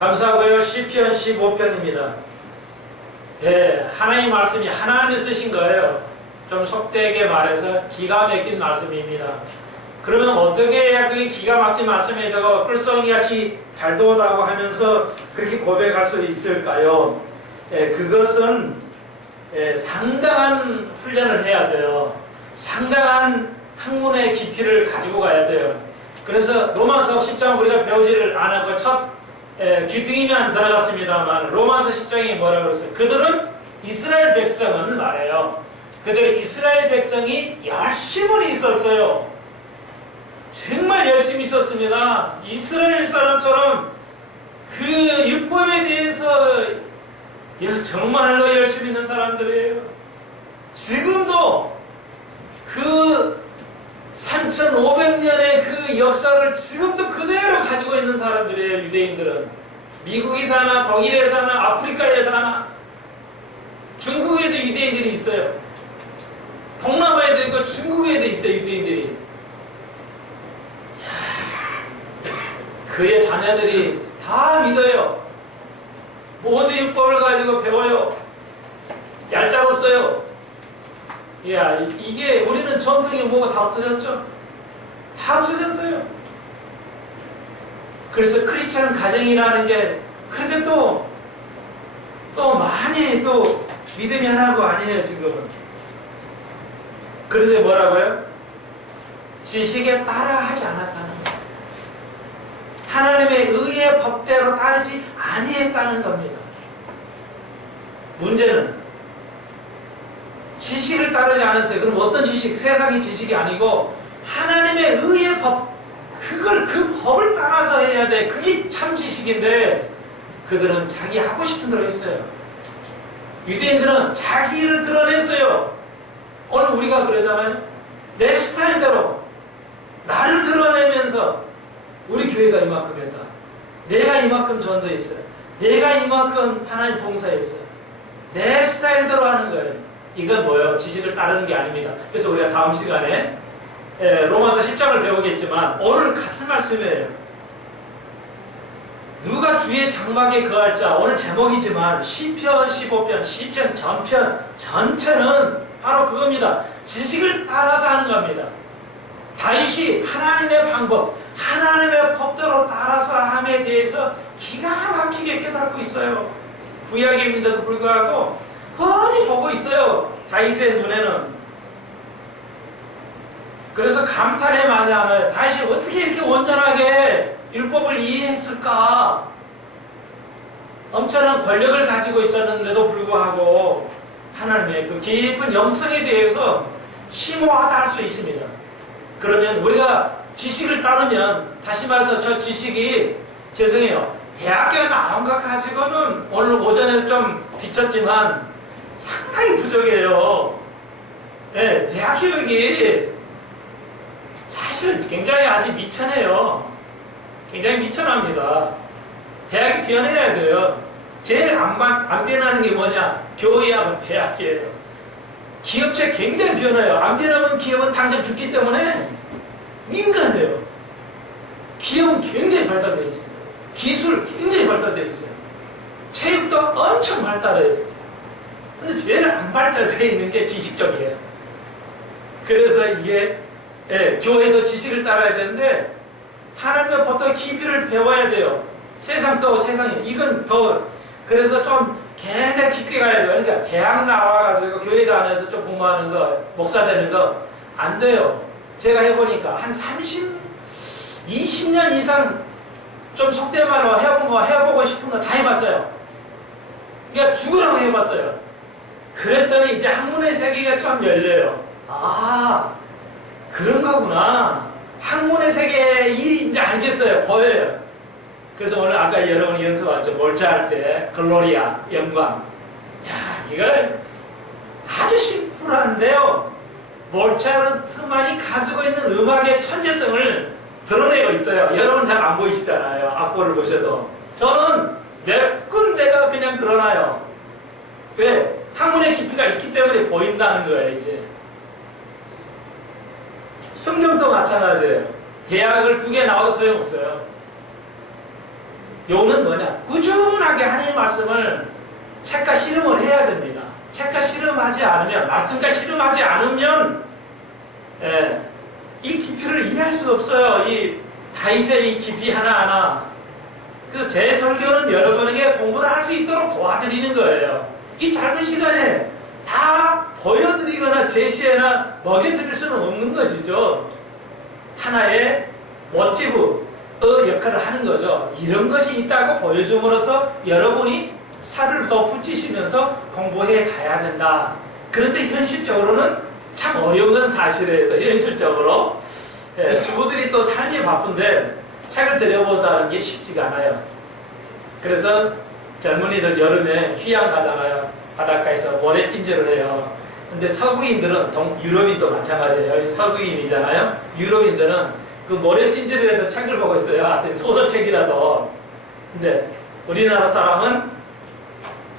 감사하고요. 시편 15편입니다. 예, 하나님 말씀이 하나님이 쓰신 거예요. 좀 속되게 말해서 기가 막힌 말씀입니다. 그러면 어떻게 해야 그게 기가 막힌 말씀이 되고 꿀송이같이 달도하다고 하면서 그렇게 고백할 수 있을까요? 예, 그것은 상당한 훈련을 해야 돼요. 상당한 학문의 깊이를 가지고 가야 돼요. 그래서 로마서 10장 우리가 배우지를 않았고 첫 귀퉁이만 들어갔습니다만 로마서 10장이 뭐라고 그랬어요? 그들은 이스라엘 백성은 말해요. 그들은 이스라엘 백성이 열심히 있었어요. 정말 열심히 있었습니다. 이스라엘 사람처럼 그 율법에 대해서 정말로 열심히 있는 사람들이에요. 지금도 그 3,500년의 그 역사를 지금도 그대로 가지고 있는 사람들이에요. 유대인들은 미국에 사나 독일에 사나 아프리카에 사나 중국에도 유대인들이 있어요. 동남아에도 있고 중국에도 있어요. 유대인들이. 그의 자녀들이 다 믿어요. 모세 율법을 가지고 배워요. 얄짤없어요. 야, 이게 우리는 전통이 뭐가 다 없어졌죠? 다 없어졌어요. 그래서 크리스찬 가정이라는 게 그렇게 또 많이 또 믿음이 하나고 아니에요, 지금은. 그런데 뭐라고요? 지식에 따라 하지 않았다는 거예요. 하나님의 의의 법대로 따르지 아니했다는 겁니다. 문제는 지식을 따르지 않았어요. 그럼 어떤 지식? 세상의 지식이 아니고 하나님의 의의 법, 그 법을 따라서 해야 돼. 그게 참 지식인데 그들은 자기 하고 싶은 대로 했어요. 유대인들은 자기를 드러냈어요. 오늘 우리가 그러잖아요. 내 스타일대로 나를 드러내면서 우리 교회가 이만큼 했다. 내가 이만큼 전도했어요. 내가 이만큼 하나님 봉사했어요. 내 스타일대로 하는 거예요. 이건 뭐예요? 지식을 따르는 게 아닙니다. 그래서 우리가 다음 시간에 로마서 10장을 배우겠지만 오늘 같은 말씀이에요. 누가 주의 장막에 거할 자, 오늘 제목이지만 시편 15편, 시편 전편 전체는 바로 그겁니다. 지식을 따라서 하는 겁니다. 다윗이 하나님의 방법, 하나님의 법대로 따라서 함에 대해서 기가 막히게 깨닫고 있어요. 구약임인데도 불구하고 뻔히 보고 있어요. 다윗의 눈에는. 그래서 감탄에 마지 않아요. 다윗이 어떻게 이렇게 온전하게 율법을 이해했을까? 엄청난 권력을 가지고 있었는데도 불구하고 하나님의 그 깊은 영성에 대해서 심오하다 할 수 있습니다. 그러면 우리가 지식을 따르면 다시 말해서 저 지식이 죄송해요. 대학교에 나온 것 가지고는 오늘 오전에 좀 비쳤지만 상당히 부족해요. 네, 대학 교육이 사실 굉장히 아직 미천해요. 굉장히 미천합니다. 대학이 변해야 돼요. 제일 안 변하는 게 뭐냐? 교회하고 대학이에요. 기업체 굉장히 변해요. 안 변하면 기업은 당장 죽기 때문에 민감해요. 기업은 굉장히 발달되어 있습니다. 기술 굉장히 발달되어 있어요. 체육도 엄청 발달되어 있어요. 근데 제일 안 발달되어 있는 게 지식적이에요. 그래서 이게 교회도 지식을 따라야 되는데 하나님의 법도 깊이를 배워야 돼요. 세상도 세상이에요. 이건 더 그래서 좀 굉장히 깊게 가야 돼요. 그러니까 대학 나와가지고 교회 다녀서 좀 공부하는 거, 목사 되는 거 안 돼요. 제가 해보니까 한 20년 이상 좀 속된 말로 해보고 싶은 거 다 해봤어요. 그러니까 죽으라고 해봤어요. 그랬더니 이제 학문의 세계가 좀 열려요. 아, 그런 거구나. 학문의 세계 이제 알겠어요. 보여요. 그래서 오늘 아까 여러분이 연습 왔죠. 몰차르트의 글로리아, 영광. 야, 이걸 아주 심플한데요. 몰차르트만이 가지고 있는 음악의 천재성을 드러내고 있어요. 여러분 잘 안 보이시잖아요. 악보를 보셔도. 저는 몇 군데가 그냥 드러나요. 왜? 학문의 깊이가 있기 때문에 보인다는 거예요, 이제. 성경도 마찬가지예요. 대학을 2개 나와도 소용없어요. 요는 뭐냐? 꾸준하게 하나님의 말씀을 책과 실험을 해야 됩니다. 책과 실험하지 않으면, 말씀과 실험하지 않으면, 이 깊이를 이해할 수가 없어요. 이 다윗의 이 깊이 하나하나. 그래서 제 설교는 여러분에게 공부를 할 수 있도록 도와드리는 거예요. 이 짧은 시간에 다 보여드리거나 제시해나 먹여드릴 수는 없는 것이죠. 하나의 모티브의 역할을 하는 거죠. 이런 것이 있다고 보여줌으로써 여러분이 살을 더 붙이시면서 공부해 가야 된다. 그런데 현실적으로는 참 어려운 건 사실이에요. 현실적으로. 주부들이 또 삶이 바쁜데 책을 들여본다는 게 쉽지가 않아요. 그래서 젊은이들 여름에 휴양 가잖아요. 바닷가에서 모래찜질을 해요. 근데 서구인들은, 유럽인도 마찬가지예요. 서구인이잖아요. 유럽인들은 그 모래찜질을 해도 책을 보고 있어요. 하여튼 소설책이라도. 근데 우리나라 사람은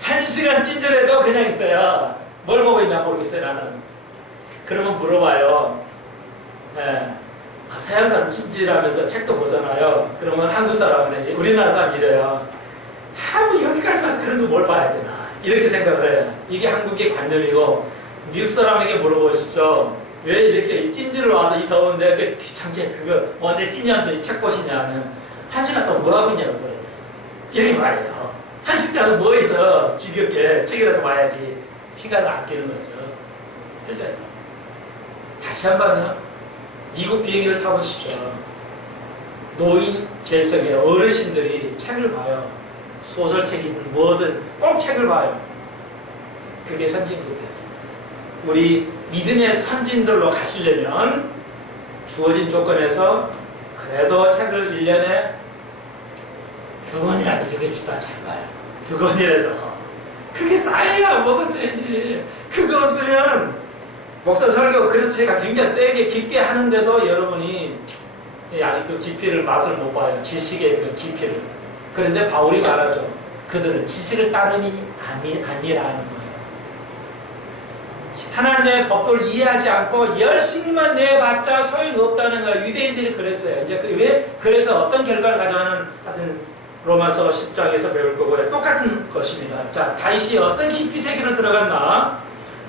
1시간 찜질해도 그냥 있어요. 뭘 보고 있나 모르겠어요, 나는. 그러면 물어봐요. 서양 사람 찜질하면서 책도 보잖아요. 그러면 한국 사람은, 우리나라 사람 이래요. 뭐 여기까지 가서 그런 거 뭘 봐야 되나. 이렇게 생각을 해요. 이게 한국의 관념이고, 미국 사람에게 물어보십시오. 왜 이렇게 찜질을 와서 이 더운데 그 귀찮게 그거 언제 찜질하면서 이 책 보시냐 하면 1시간 동안 뭐 하고 있냐고 그래요. 이렇게 말해요. 1시간 동안 뭐 있어. 지겹게 책이라도 봐야지. 시간을 아끼는 거죠. 틀려요. 다시 한 번요. 미국 비행기를 타보십시오. 노인 재석의 어르신들이 책을 봐요. 소설책이든 뭐든 꼭 책을 봐요. 그게 선진국이에요. 우리 믿음의 선진들로 가시려면 주어진 조건에서 그래도 책을 1년에 2권이라도 읽읍시다. 제발 2권이라도. 그게 쌓여야 뭐가 되지. 그거 없으면 목사 설교, 그래서 제가 굉장히 세게 깊게 하는데도 여러분이 아직 그 깊이를 맛을 못 봐요. 지식의 그 깊이를. 그런데 바울이 말하죠. 그들은 지식을 따름이 아니라는 거예요. 하나님의 법도를 이해하지 않고 열심히만 내봤자 소용없다는 거예요. 유대인들이 그랬어요. 이제 왜 그래서 어떤 결과를 가져가는 하여튼 로마서 10장에서 배울 거고요. 똑같은 것입니다. 자, 다윗이 어떤 깊이 세계를 들어갔나?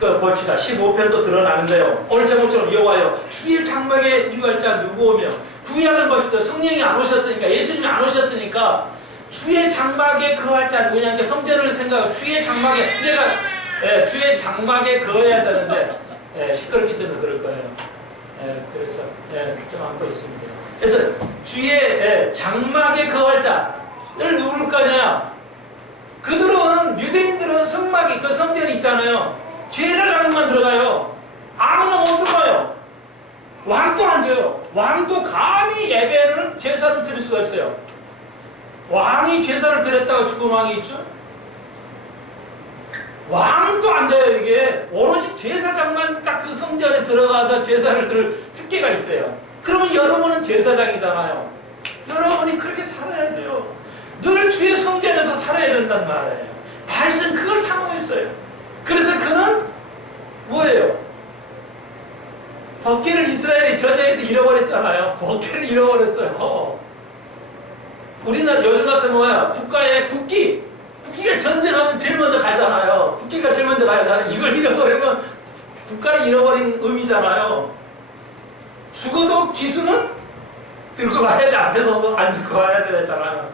봅시다. 15편도 드러나는데요. 오늘 제목처럼 여호와여 주의 장막에 유할 자 누구 오며 구약을 봅시다. 성령이 안 오셨으니까, 예수님이 안 오셨으니까 주의 장막에 거할 자 누구냐? 성전을 생각하고 주의 장막에 내가 주의 장막에 거해야 되는데 시끄럽기 때문에 그럴 거예요. 그래서 좀 안고 있습니다. 그래서 주의 장막에 거할 자를 누굴 거냐? 그들은 유대인들은 성막이 그 성전이 있잖아요. 제사장만 들어가요. 아무나 못 들어가요. 왕도 안 돼요. 왕도 감히 예배를 제사를 드릴 수가 없어요. 왕이 제사를 드렸다가 죽은 왕이 있죠. 왕도 안 돼요. 이게 오로지 제사장만 딱 그 성전에 들어가서 제사를 드릴 특기가 있어요. 그러면 여러분은 제사장이잖아요. 여러분이 그렇게 살아야 돼요. 늘 주의 성전에서 살아야 된단 말이에요. 다윗은 그걸 사모했어요. 그래서 그는 뭐예요? 법궤를 이스라엘이 전쟁에서 잃어버렸잖아요. 법궤를 잃어버렸어요. 우리나라 요즘 같은 뭐야? 국가의 국기가 전쟁하면 제일 먼저 가잖아요. 국기가 제일 먼저 가잖아요. 이걸 잃어버리면 국가를 잃어버린 의미잖아요. 죽어도 기수는 들고 가야 돼. 앞에 서서 안 들고 가야 되잖아요.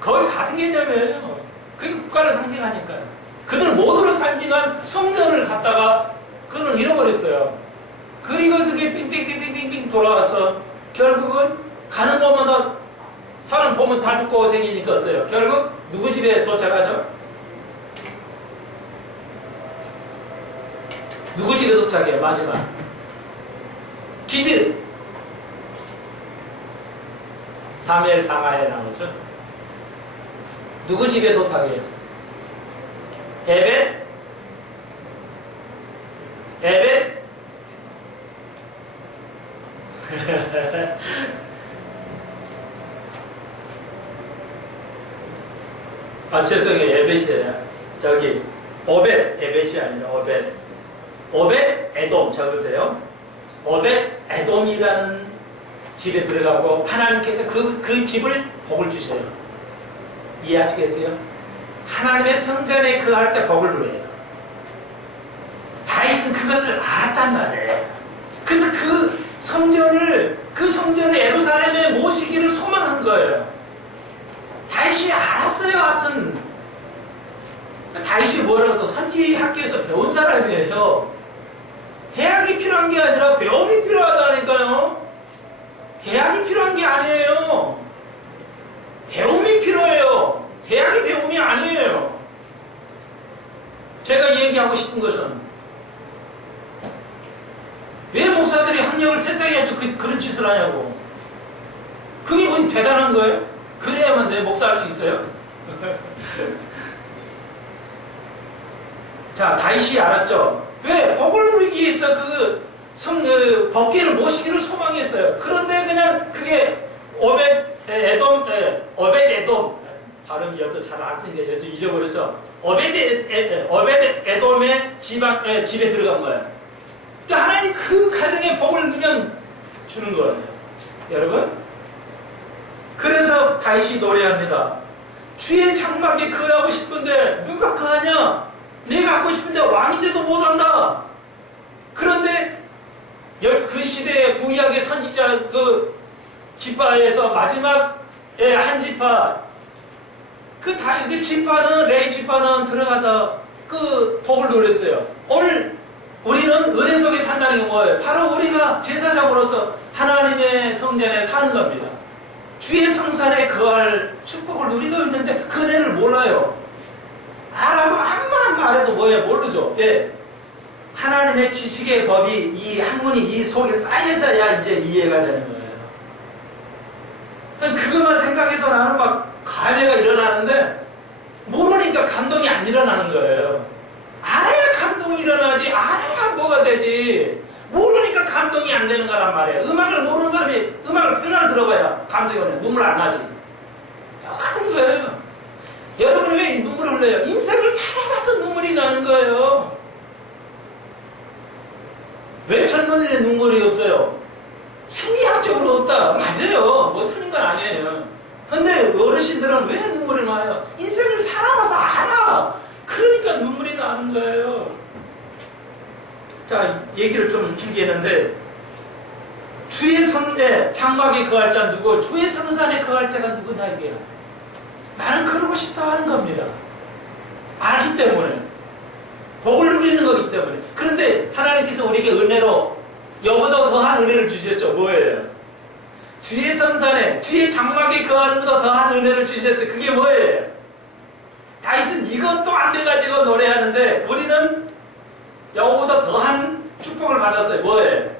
거의 같은 개념이에요. 그게 국가를 상징하니까요. 그들 모두를 상징한 성전을 갖다가 그걸 잃어버렸어요. 그리고 그게 빙빙빙빙빙 돌아와서 결국은 가는 곳마다 사람 보면 다 죽고 생기니까 어때요? 결국 누구 집에 도착하죠? 누구 집에 도착해요? 마지막 기즈 사무엘 상하에 나오죠. 누구 집에 도착해요? 에벳? 죄송해요. 에벳이에요. 저기 오벳, 에벳이 아니라 오벳 에돔 적으세요. 오벳 에돔이라는 집에 들어가고 하나님께서 그 집을 복을 주셔요. 이해하시겠어요? 하나님의 성전에 거할 때 복을 누려요. 다윗은 그것을 알았단 말이에요. 그래서 그 성전을 예루살렘에 모시기를 소망한 거예요. 다윗이 알았어요. 하여튼 다윗이 뭐라고 해서 선지 학교에서 배운 사람이에요. 대학이 필요한 게 아니라 배움이 필요하다니까요. 대학이 필요한 게 아니에요. 배움이 필요해요. 대학이 배움이 아니에요. 제가 얘기하고 싶은 것은 왜 목사들이 학력을 세다게 해서 그런 짓을 하냐고. 그게 뭐 대단한 거예요? 그래야만 내 목사할 수 있어요? 자, 다윗이 알았죠? 왜? 복을 누리기 위해서 법궤를 모시기를 소망했어요. 그런데 그냥 그게 오벳에돔, 발음이 여태 잘 안 쓰니까 여태 잊어버렸죠? 오벳에돔의 집에 들어간 거예요. 그러니까 하나님 그 가정의 복을 그냥 주는 거예요. 여러분? 그래서 다윗이 노래합니다. 주의 장막에 거하고 싶은데 누가 거하냐? 내가 하고 싶은데 왕인데도 못한다. 그런데 그 시대의 구약의 선지자 그 지파에서 마지막에 한 지파 그 지파는 레위 지파는 들어가서 그 복을 누렸어요. 오늘 우리는 은혜 속에 산다는 게 뭐예요? 바로 우리가 제사장으로서 하나님의 성전에 사는 겁니다. 주의 성산에 거할 축복을 누리고 있는데 그 은혜를 몰라요. 알아도 암만 말해도 뭐예요? 모르죠. 예. 하나님의 지식의 법이 이 학문이 이 속에 쌓여져야 이제 이해가 되는 거예요. 그것만 생각해도 나는 막 감회가 일어나는데 모르니까 감동이 안 일어나는 거예요. 알아야 감동이 일어나지. 알아야 뭐가 되지. 모르니까 감동이 안 되는 거란 말이에요. 음악을 모르는 사람이 음악을 편을 들어봐야 감동이 오네. 눈물 안 나지. 똑같은 거예요. 여러분은 왜 눈물을 흘려요? 인생을 살아봐서 눈물이 나는 거예요. 왜 젊은이의 눈물이 없어요? 생리학적으로 없다. 맞아요. 뭐 틀린 건 아니에요. 근데 어르신들은 왜 눈물이 나요? 인생을 살아봐서 알아. 그러니까 눈물이 나는 거예요. 자, 얘기를 좀 길게 했는데 주의 성에 장막에 거할 자 누구? 주의 성산에 거할 자가 누구냐 이게요. 나는 그러고 싶다 하는 겁니다. 알기 때문에. 복을 누리는 거기 때문에. 그런데 하나님께서 우리에게 은혜로 여보다 더한 은혜를 주셨죠. 뭐예요? 주의 성산에 주의 장막에 거하는 것보다 더한 은혜를 주셨어요. 그게 뭐예요? 다윗은 이것도 안 돼가지고 노래하는데 우리는 여보다 더한 축복을 받았어요. 뭐예요?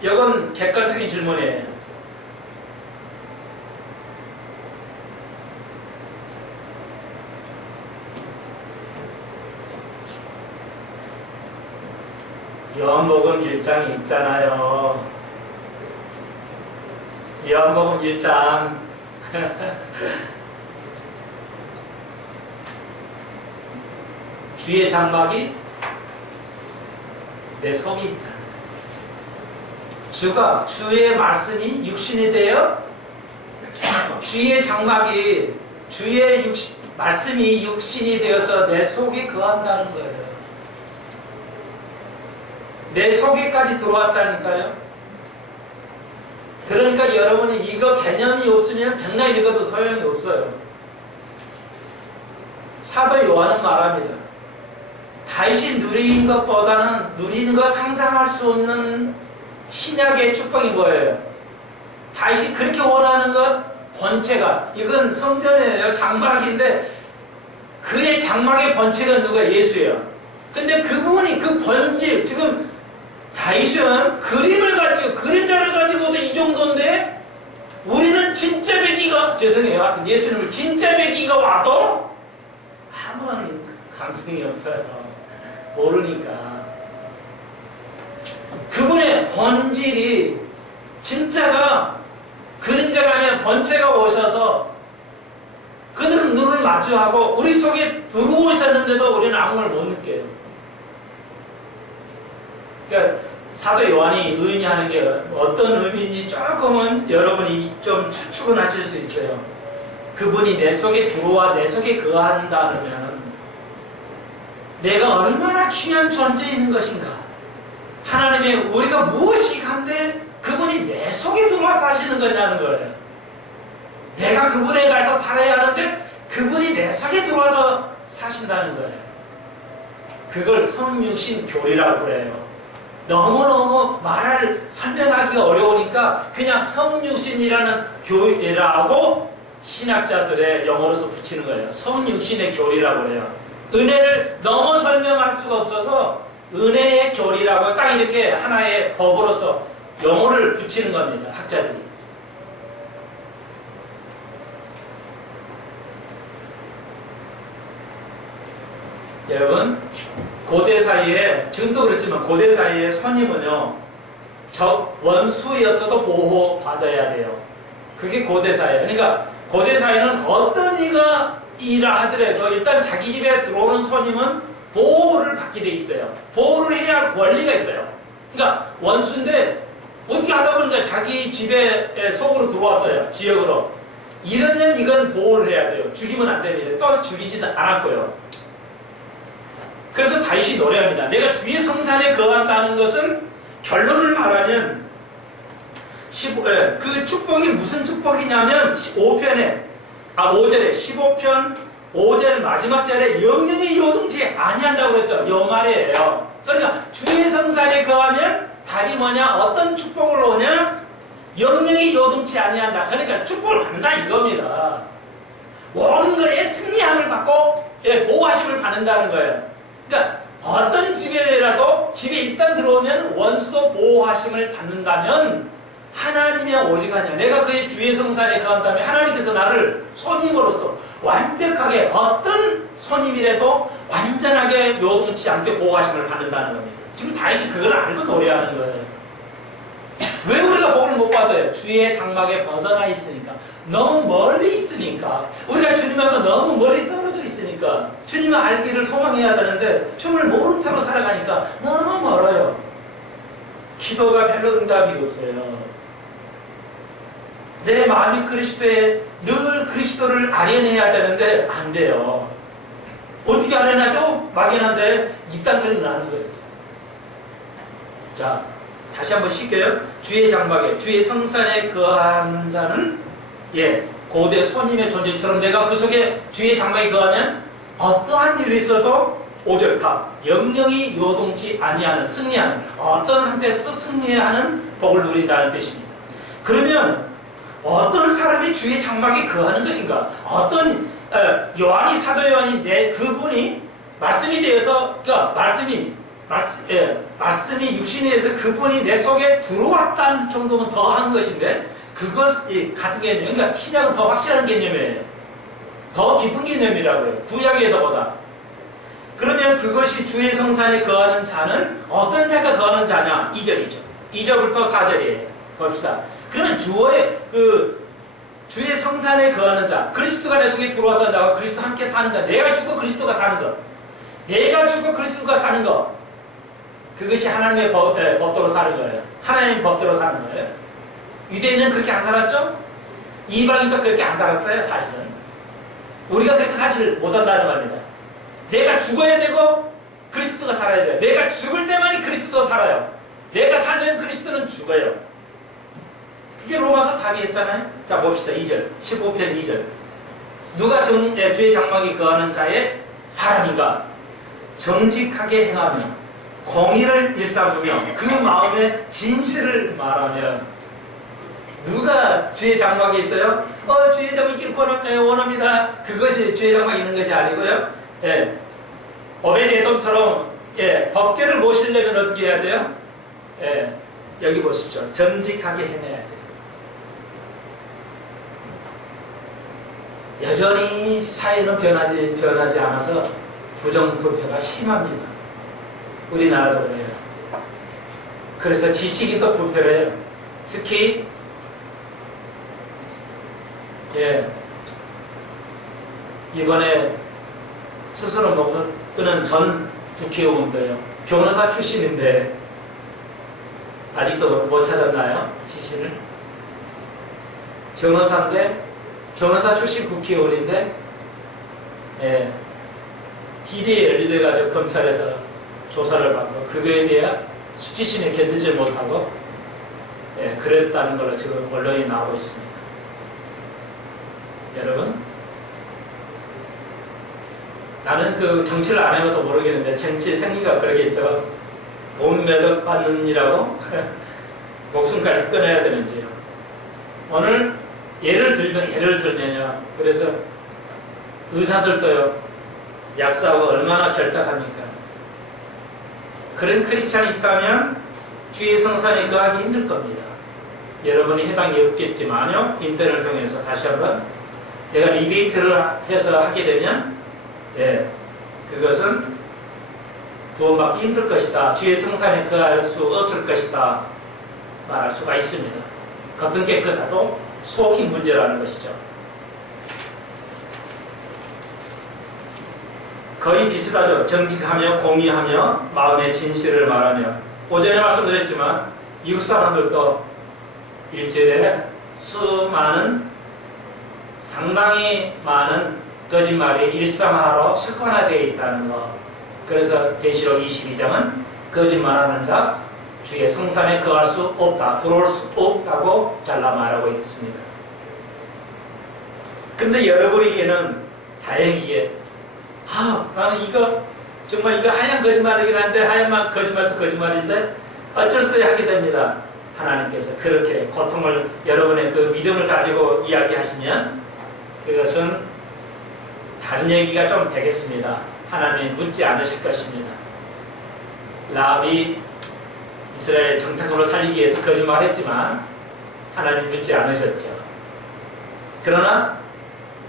이건 객관적인 질문이에요. 요한복음 1장이 있잖아요. 요한복음 1장 주의 장막이 내 속에 있다. 주의 말씀이 육신이 되어 주의 장막이 말씀이 육신이 되어서 내 속에 거한다는 거예요. 내 속에까지 들어왔다니까요. 그러니까 여러분이 이거 개념이 없으면 백날 읽어도 소용이 없어요. 사도 요한은 말합니다. 다윗이 누리는 것보다는 누리는 거 상상할 수 없는 신약의 축복이 뭐예요? 다윗이 그렇게 원하는 것 번체가 이건 성전이에요. 장막인데 그의 장막의 번체가 누가? 예수예요. 근데 그분이 그 번질 지금 다윗은 그림을 가지고 그림자를 가지고도 이 정도인데 우리는 진짜 배기가 죄송해요. 하여튼 예수님을 진짜 배기가 와도 아무런 감성이 없어요. 모르니까. 그분의 본질이 진짜가 그림자가 아니라 본체가 오셔서 그들은 눈을 마주하고 우리 속에 들어오셨는데도 우리는 아무 걸 못 느껴요. 그러니까 사도 요한이 의미하는 게 어떤 의미인지 조금은 여러분이 좀 추측은 하실 수 있어요. 그분이 내 속에 들어와 내 속에 거한다면 내가 얼마나 귀한 존재인 것인가. 하나님의 우리가 무엇이 한데 그분이 내 속에 들어와 사시는 거냐는 거예요. 내가 그분에 가서 살아야 하는데 그분이 내 속에 들어와서 사신다는 거예요. 그걸 성육신 교리라고 그래요. 너무너무 말을 설명하기가 어려우니까 그냥 성육신이라는 교리라고 신학자들의 영어로서 붙이는 거예요. 성육신의 교리라고 그래요. 은혜를 너무 설명할 수가 없어서 은혜의 교리라고 딱 이렇게 하나의 법으로서 영어를 붙이는 겁니다. 학자들이. 여러분, 고대 사이에, 지금도 그렇지만 고대 사이에 선임은요, 적 원수였어도 보호받아야 돼요. 그게 고대 사회예요. 그러니까 고대 사회는 어떤 이가 일을 하더라도 일단 자기 집에 들어오는 손님은 보호를 받게 돼 있어요. 보호를 해야 할 권리가 있어요. 그러니까 원수인데 어떻게 하다 보니까 자기 집에 속으로 들어왔어요. 지역으로. 이러면 이건 보호를 해야 돼요. 죽이면 안 됩니다. 또 죽이지는 않았고요. 그래서 다윗이 노래합니다. 내가 주의 성산에 거한다는 것은 결론을 말하면 그 축복이 무슨 축복이냐면 5절에 15편 5절 마지막 절에 영영이 요동치 아니한다고 그랬죠. 요 말이에요. 그러니까 주의 성산에 거하면 답이 뭐냐? 어떤 축복을 오냐? 영영이 요동치 아니한다. 그러니까 축복을 받는다 이겁니다. 모든 것에 승리함을 받고 보호하심을 받는다는 거예요. 그러니까 어떤 집에라도 집에 일단 들어오면 원수도 보호하심을 받는다면 하나님이 오직하냐. 내가 그의 주의 성산에 거한다면 하나님께서 나를 손님으로서 완벽하게 어떤 손님이라도 완전하게 요동치 않게 보호하심을 받는다는 겁니다. 지금 다윗이 그걸 알고 노래하는 거예요. 왜 우리가 복을 못 받아요? 주의 장막에 벗어나 있으니까. 너무 멀리 있으니까. 우리가 주님하고 너무 멀리 떨어져 있으니까. 주님을 알기를 소망해야 되는데 주님을 모른 채로 살아가니까 너무 멀어요. 기도가 별로 응답이 없어요. 내 마음이 그리스도에 늘 그리스도를 아련해야 되는데 안 돼요. 어떻게 아련하죠? 막연한데 이딴 소리는 하는 거예요. 자, 다시 한번 쉴게요. 주의 장막에, 주의 성산에 거하는 자는 고대 손님의 존재처럼 내가 그 속에 주의 장막에 거하면 어떠한 일이 있어도 5절 다 영영이 요동치 아니하는, 승리하는, 어떤 상태에서도 승리해야 하는 복을 누린다는 뜻입니다. 그러면 어떤 사람이 주의 장막에 거하는 것인가? 어떤 요한이, 사도 요한이 그분이 말씀이 되어서, 그러니까 말씀이 육신에 대해서 그분이 내 속에 들어왔다는 정도면 더 한 것인데, 그것이 같은 개념, 그러니까 신약은 더 확실한 개념이에요. 더 깊은 개념이라고요. 구약에서보다. 그러면 그것이 주의 성산에 거하는 자는 어떤 자가 거하는 자냐? 2절이죠. 2절부터 4절이에요. 봅시다. 그러면 주의 성산에 거하는 자, 그리스도가 내 속에 들어와서 나와 그리스도 함께 사는 것, 내가 죽고 그리스도가 사는 것, 내가 죽고 그리스도가 사는 것, 그것이 하나님의 법대로 사는 거예요. 하나님의 법대로 사는 거예요. 유대인은 그렇게 안 살았죠? 이방인도 그렇게 안 살았어요, 사실은. 우리가 그렇게 살지를 못한다는 겁니다. 내가 죽어야 되고 그리스도가 살아야 돼요. 내가 죽을 때만이 그리스도가 살아요. 내가 살면 그리스도는 죽어요. 그게 로마서 답이 했잖아요. 자, 봅시다. 2절. 15편 2절. 누가 주의 장막에 거하는 자의 사람인가? 정직하게 행하며 공의를 일삼으며 그 마음에 진실을 말하며. 누가 주의 장막에 있어요? 주의 장막에 있기를 원합니다. 그것이 주의 장막에 있는 것이 아니고요. 오베드에돔처럼 법궤를 모시려면 어떻게 해야 돼요? 여기 보십시오. 정직하게 행해야 돼요. 여전히 사회는 변하지 않아서 부정부패가 심합니다. 우리나라도 그래요. 그래서 지식이 또 부패해요. 특히 이번에 스스로 먹는 전 국회의원도요. 변호사 출신인데 아직도 못 찾았나요? 지신을? 변호사인데, 변호사 출신 국회의원인데, 예, 비리에 연루돼가지고 검찰에서 조사를 받고, 그거에 대한 수치심에 견디지 못하고, 예, 그랬다는 걸로 지금 언론이 나오고 있습니다. 여러분, 나는 그 정치를 안 해봐서 모르겠는데, 정치 생리가 그러겠죠. 돈 매덕 받는 이라고 목숨까지 끊어야 되는지요. 오늘 예를 들면요. 그래서 의사들도요, 약사하고 얼마나 결탁합니까? 그런 크리스찬이 있다면 주의 성산에 거하기 힘들 겁니다. 여러분이 해당이 없겠지만요, 인터넷을 통해서 다시 한번 내가 리베이트를 해서 하게 되면, 예, 그것은 구원받기 힘들 것이다. 주의 성산에 거할 수 없을 것이다. 말할 수가 있습니다. 겉은 깨끗하도 속이 문제라는 것이죠. 거의 비슷하죠. 정직하며 공의하며 마음의 진실을 말하며. 오전에 말씀드렸지만 미국 사람들도 일주일에 상당히 많은 거짓말이 일상화로 습관화되어 있다는 것. 그래서 계시록 22장은 거짓말하는 자 주의 성산에 거할 수 없다, 들어올 수 없다고 잘라 말하고 있습니다. 근데 여러분에게는 다행히게 나는 정말 이거 하얀 거짓말이긴 한데, 하얀 거짓말도 거짓말인데 어쩔 수 없이 하게 됩니다. 하나님께서 그렇게 고통을, 여러분의 그 믿음을 가지고 이야기하시면 그것은 다른 얘기가 좀 되겠습니다. 하나님이 묻지 않으실 것입니다. 라합이 이스라엘 정탐으로 살리기 위해서 거짓말했지만 하나님 묻지 않으셨죠. 그러나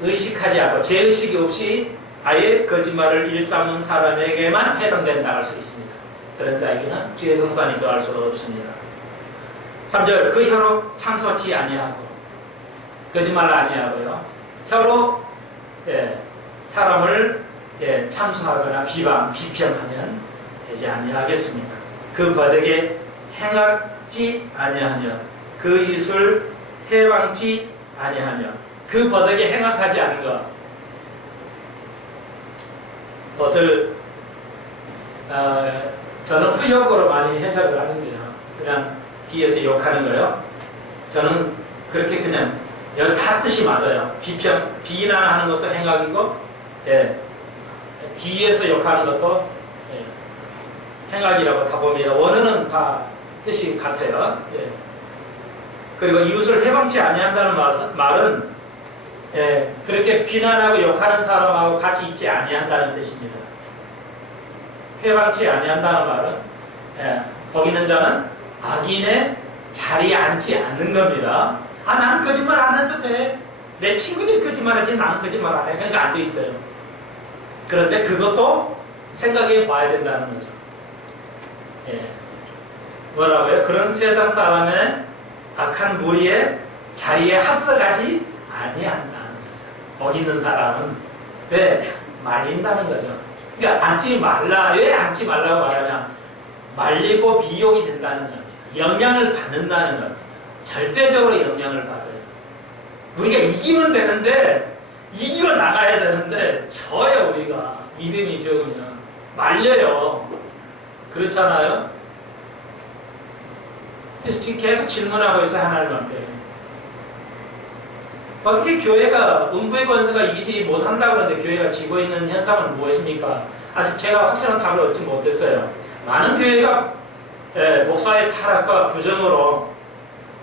의식하지 않고 죄의식이 없이 아예 거짓말을 일삼은 사람에게만 해당된다 할 수 있습니다. 그런 자에게는 주의 성산이 거할 수 없습니다. 3절, 그 혀로 참소치 아니하고, 거짓말을 아니하고요, 혀로 사람을 참소하거나 비평하면 되지 아니하겠습니다. 그 버덕에 행하지 아니하며, 그 이술 해방치 아니하며, 그 버덕에 행악하지 않은 것을 저는 후역으로 많이 해석을 하는데요. 그냥 뒤에서 욕하는 거요. 저는 그렇게 그냥 다 뜻이 맞아요. 비난하는 것도 행악이고, 뒤에서 욕하는 것도 행악이라고 다 봅니다. 원어는 다 뜻이 같아요. 그리고 이웃을 해방치 아니한다는 말은 그렇게 비난하고 욕하는 사람하고 같이 있지 아니한다는 뜻입니다. 해방치 아니한다는 말은 거기 있는 자는 악인의 자리에 앉지 않는 겁니다. 나는 거짓말 안 해도 돼. 내 친구들이 거짓말하지 나는 거짓말 안 해. 그러니까 앉아 있어요. 그런데 그것도 생각해 봐야 된다는 거죠. 뭐라고요? 그런 세상 사람의 악한 무리의 자리에 합석하지 아니한다는 거죠. 거기 있는 사람은 왜 말린다는 거죠. 그러니까 앉지 말라. 왜 앉지 말라고 말하냐? 말리고 미혹이 된다는 겁니다. 영향을 받는다는 겁니다. 절대적으로 영향을 받아요. 우리가 이기면 되는데, 이기고 나가야 되는데 져요. 우리가 믿음이 적으면 말려요. 그렇잖아요? 그래서 지금 계속 질문하고 있어요. 하나님한테 어떻게 교회가 음부의 권세가 이기지 못한다고 그러는데 교회가 지고 있는 현상은 무엇입니까? 아직 제가 확실한 답을 얻지 못했어요. 많은 교회가 목사의 타락과 부정으로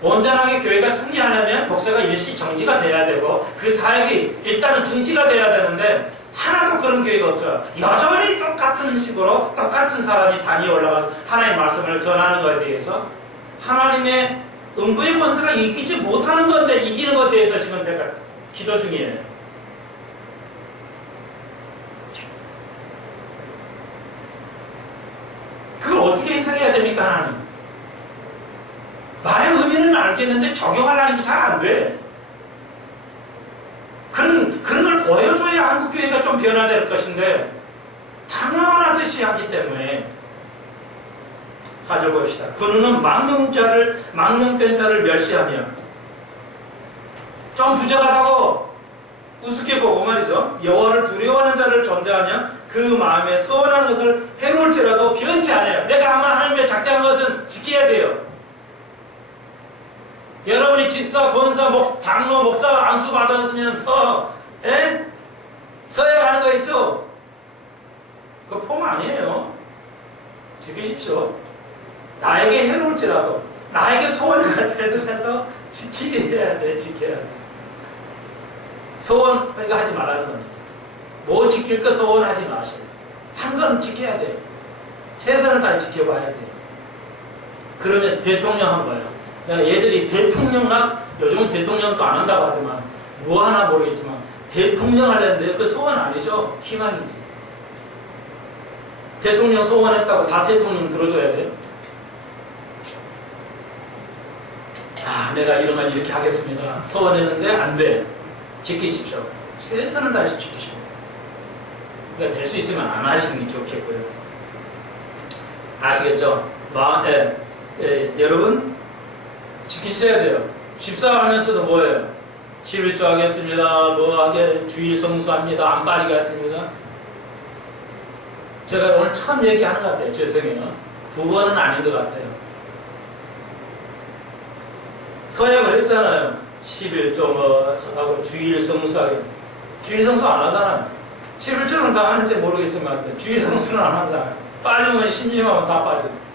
온전하게 교회가 승리하려면 목사가 일시 정지가 돼야 되고 그 사역이 일단은 중지가 돼야 되는데 하나도 그런 교회가 없어요. 여전히 똑같은 식으로 똑같은 사람이 단위에 올라가서 하나님의 말씀을 전하는 것에 대해서 하나님의 음부의 권세가 이기지 못하는 건데 이기는 것에 대해서 지금 제가 기도 중이에요. 그걸 어떻게 해석해야 됩니까, 하나님? 말의 의미는 알겠는데 적용하려는 게 잘 안 돼. 그런 걸 보여줘야 한국교회가 좀 변화될 것인데 당연하듯이 하기 때문에 4절 봅시다. 그 누는 망령된 자를 멸시하며, 좀 부정하다고 우습게 보고 말이죠. 여호와를 두려워하는 자를 존대하며 그 마음에 서운한 것을 해놓을지라도 변치 않아요. 내가 아마 하나님의 작정한 것은 지켜야 돼요. 여러분이 집사, 권사, 장로, 목사 안수 받으시면서 서야 하는 거 있죠? 그거 폼 아니에요. 지키십시오. 나에게 해놓을지라도, 나에게 소원이 되더라도 지켜야 돼. 소원, 그러니까 하지 말라는 겁니다. 뭐 지킬 거 소원하지 마세요. 한 건 지켜야 돼요. 최선을 다해 지켜봐야 돼요. 그러면 대통령 한 거예요. 내가 얘들이 요즘은 대통령도 안 한다고 하더만, 뭐 하나 모르겠지만, 대통령 하려는데 그 소원 아니죠? 희망이지. 대통령 소원했다고 다 대통령 들어줘야 돼요? 내가 이런 말 이렇게 하겠습니다. 소원했는데 안 돼. 지키십시오. 최선을 다해서 지키십시오. 그러니까 될 수 있으면 안 하시는 게 좋겠고요. 아시겠죠? 여러분 지키셔야 돼요. 집사하면서도 뭐예요? 11조 하겠습니다. 주일 성수합니다. 안 빠지게 하겠습니다. 제가 오늘 처음 얘기하는 것 같아요. 죄송해요. 2번은 아닌 것 같아요. 서약을 했잖아요. 11조 하고 주일 성수하게. 주일 성수 안 하잖아요. 11조는 다 하는지 모르겠지만 주일 성수는 안 하잖아요. 빠지면 심심하면 다 빠지고.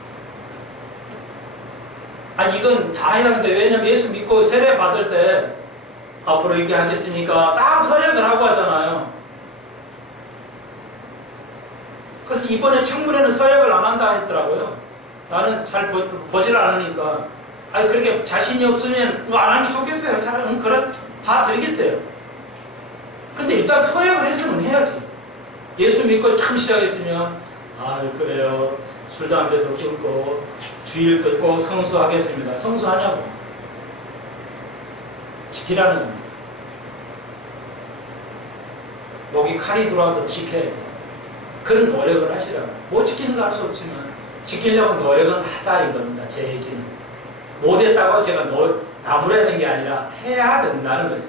이건 다 해야하는데, 왜냐면 예수 믿고 세례 받을 때 앞으로 이렇게 하겠습니까? 다 서약을 하고 하잖아요. 그래서 이번에 청문회는 서약을 안 한다 했더라고요. 나는 잘 보질 않으니까. 그렇게 자신이 없으면 안 하는 게 좋겠어요. 차라리 그래 봐드리겠어요. 근데 일단 서약을 했으면 해야지. 예수 믿고 참 시작했으면 그래요. 술, 담배도 끊고 주일도 꼭 성수하겠습니다. 성수하냐고. 지키라는 겁니다. 목이 칼이 들어와도 지켜야 돼. 그런 노력을 하시라고. 못 지키는 거 할 수 없지만 지키려고 노력은 하자 이겁니다. 제 얘기는. 못했다고 제가 나무라는 게 아니라 해야 된다는 거죠.